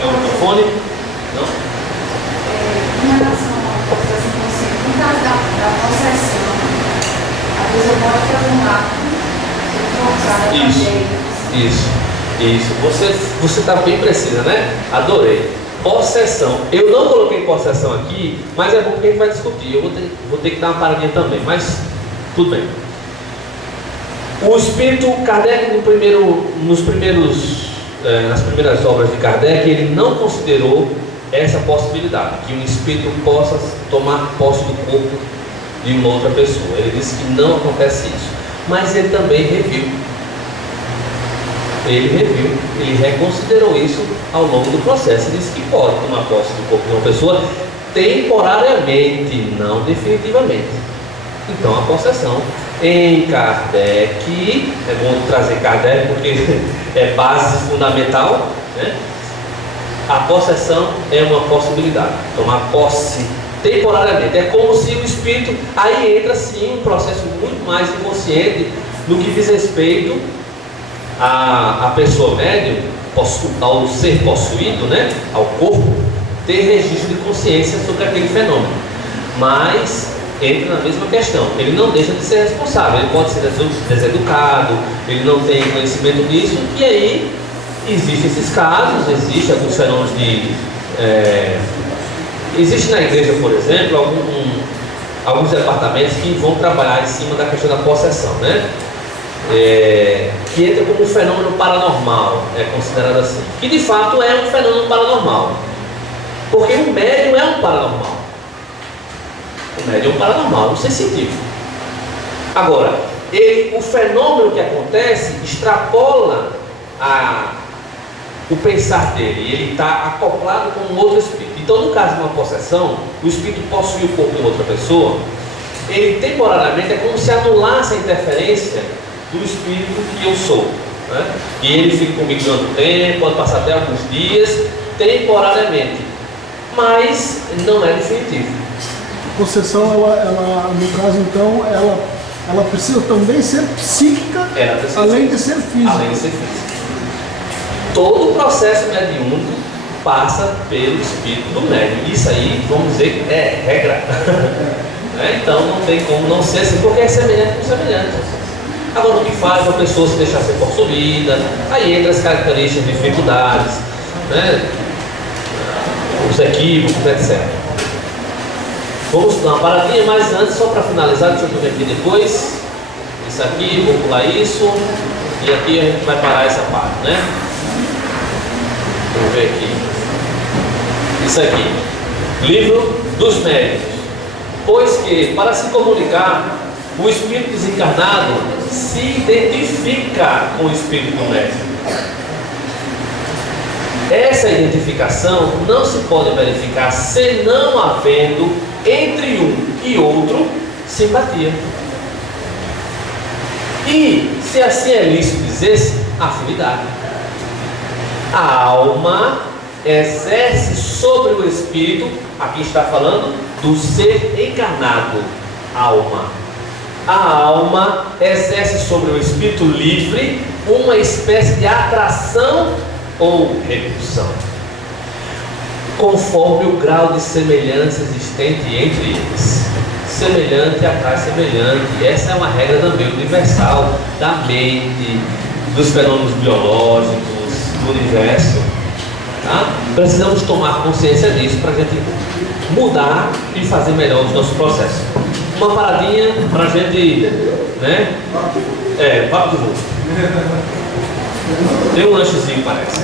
É o microfone? Não? Em relação ao processo inconsciente, no caso da possessão, às vezes eu posso fazer um ato forçado. Isso. Você está bem precisa, né? Adorei. Possessão. Eu não coloquei possessão aqui, mas é bom que a gente vai discutir. Eu vou ter que dar uma paradinha também, mas tudo bem. O espírito Kardec, nas primeiras obras de Kardec, ele não considerou essa possibilidade, que um espírito possa tomar posse do corpo de uma outra pessoa. Ele disse que não acontece isso, mas ele também reviu. Ele reconsiderou isso ao longo do processo. Ele disse que pode tomar posse do corpo de uma pessoa temporariamente, não definitivamente. Então a possessão em Kardec, é bom trazer Kardec porque é base fundamental, né? A possessão é uma possibilidade, tomar posse temporariamente. É como se o espírito, aí entra sim um processo muito mais inconsciente no que diz respeito a pessoa médium, ao ser possuído, né, ao corpo, ter registro de consciência sobre aquele fenômeno. Mas entra na mesma questão, ele não deixa de ser responsável, ele pode ser deseducado, ele não tem conhecimento disso, e aí existem esses casos, existem alguns fenômenos de... existe na igreja, por exemplo, alguns departamentos que vão trabalhar em cima da questão da possessão, né? Que entra como um fenômeno paranormal, é considerado assim, que de fato é um fenômeno paranormal, porque o médium é um paranormal. O médium é um paranormal, no seu sentido. Agora, o fenômeno que acontece extrapola o pensar dele, ele está acoplado com um outro espírito. Então, no caso de uma possessão, o espírito possui o corpo de outra pessoa, ele temporariamente é como se anulasse a interferência do espírito que eu sou, né? E ele fica comigo durante tempo, pode passar até alguns dias, temporariamente, mas não é definitivo. A possessão, ela, no caso então, ela precisa também ser psíquica, além de ser física. Além de ser física. Todo o processo mediúnico passa pelo espírito do médium. Isso aí, vamos dizer, é regra. Então não tem como não ser assim, porque é semelhante com semelhante. Agora, o que faz a pessoa se deixar ser possuída? Aí entra as características, dificuldades, né? Os equívocos, etc. Vamos dar uma paradinha, mas antes, só para finalizar, deixa eu ver aqui depois. Isso aqui, vou pular isso. E aqui a gente vai parar essa parte, né? Vamos ver aqui. Isso aqui. Livro dos Médiuns. Pois que, para se comunicar, o espírito desencarnado se identifica com o espírito do médium. Essa identificação não se pode verificar senão havendo entre um e outro simpatia. E, se assim é lícito dizer-se, afinidade. A alma exerce sobre o espírito, aqui está falando do ser encarnado, alma. A alma exerce sobre o espírito livre uma espécie de atração ou repulsão, conforme o grau de semelhança existente entre eles. semelhante atrai semelhante. Essa é uma regra também universal da mente, dos fenômenos biológicos, do universo. Tá? Precisamos tomar consciência disso para a gente mudar e fazer melhor os nossos processos. Uma paradinha para a gente, né? Papo de voo. Tem um lanchezinho, parece.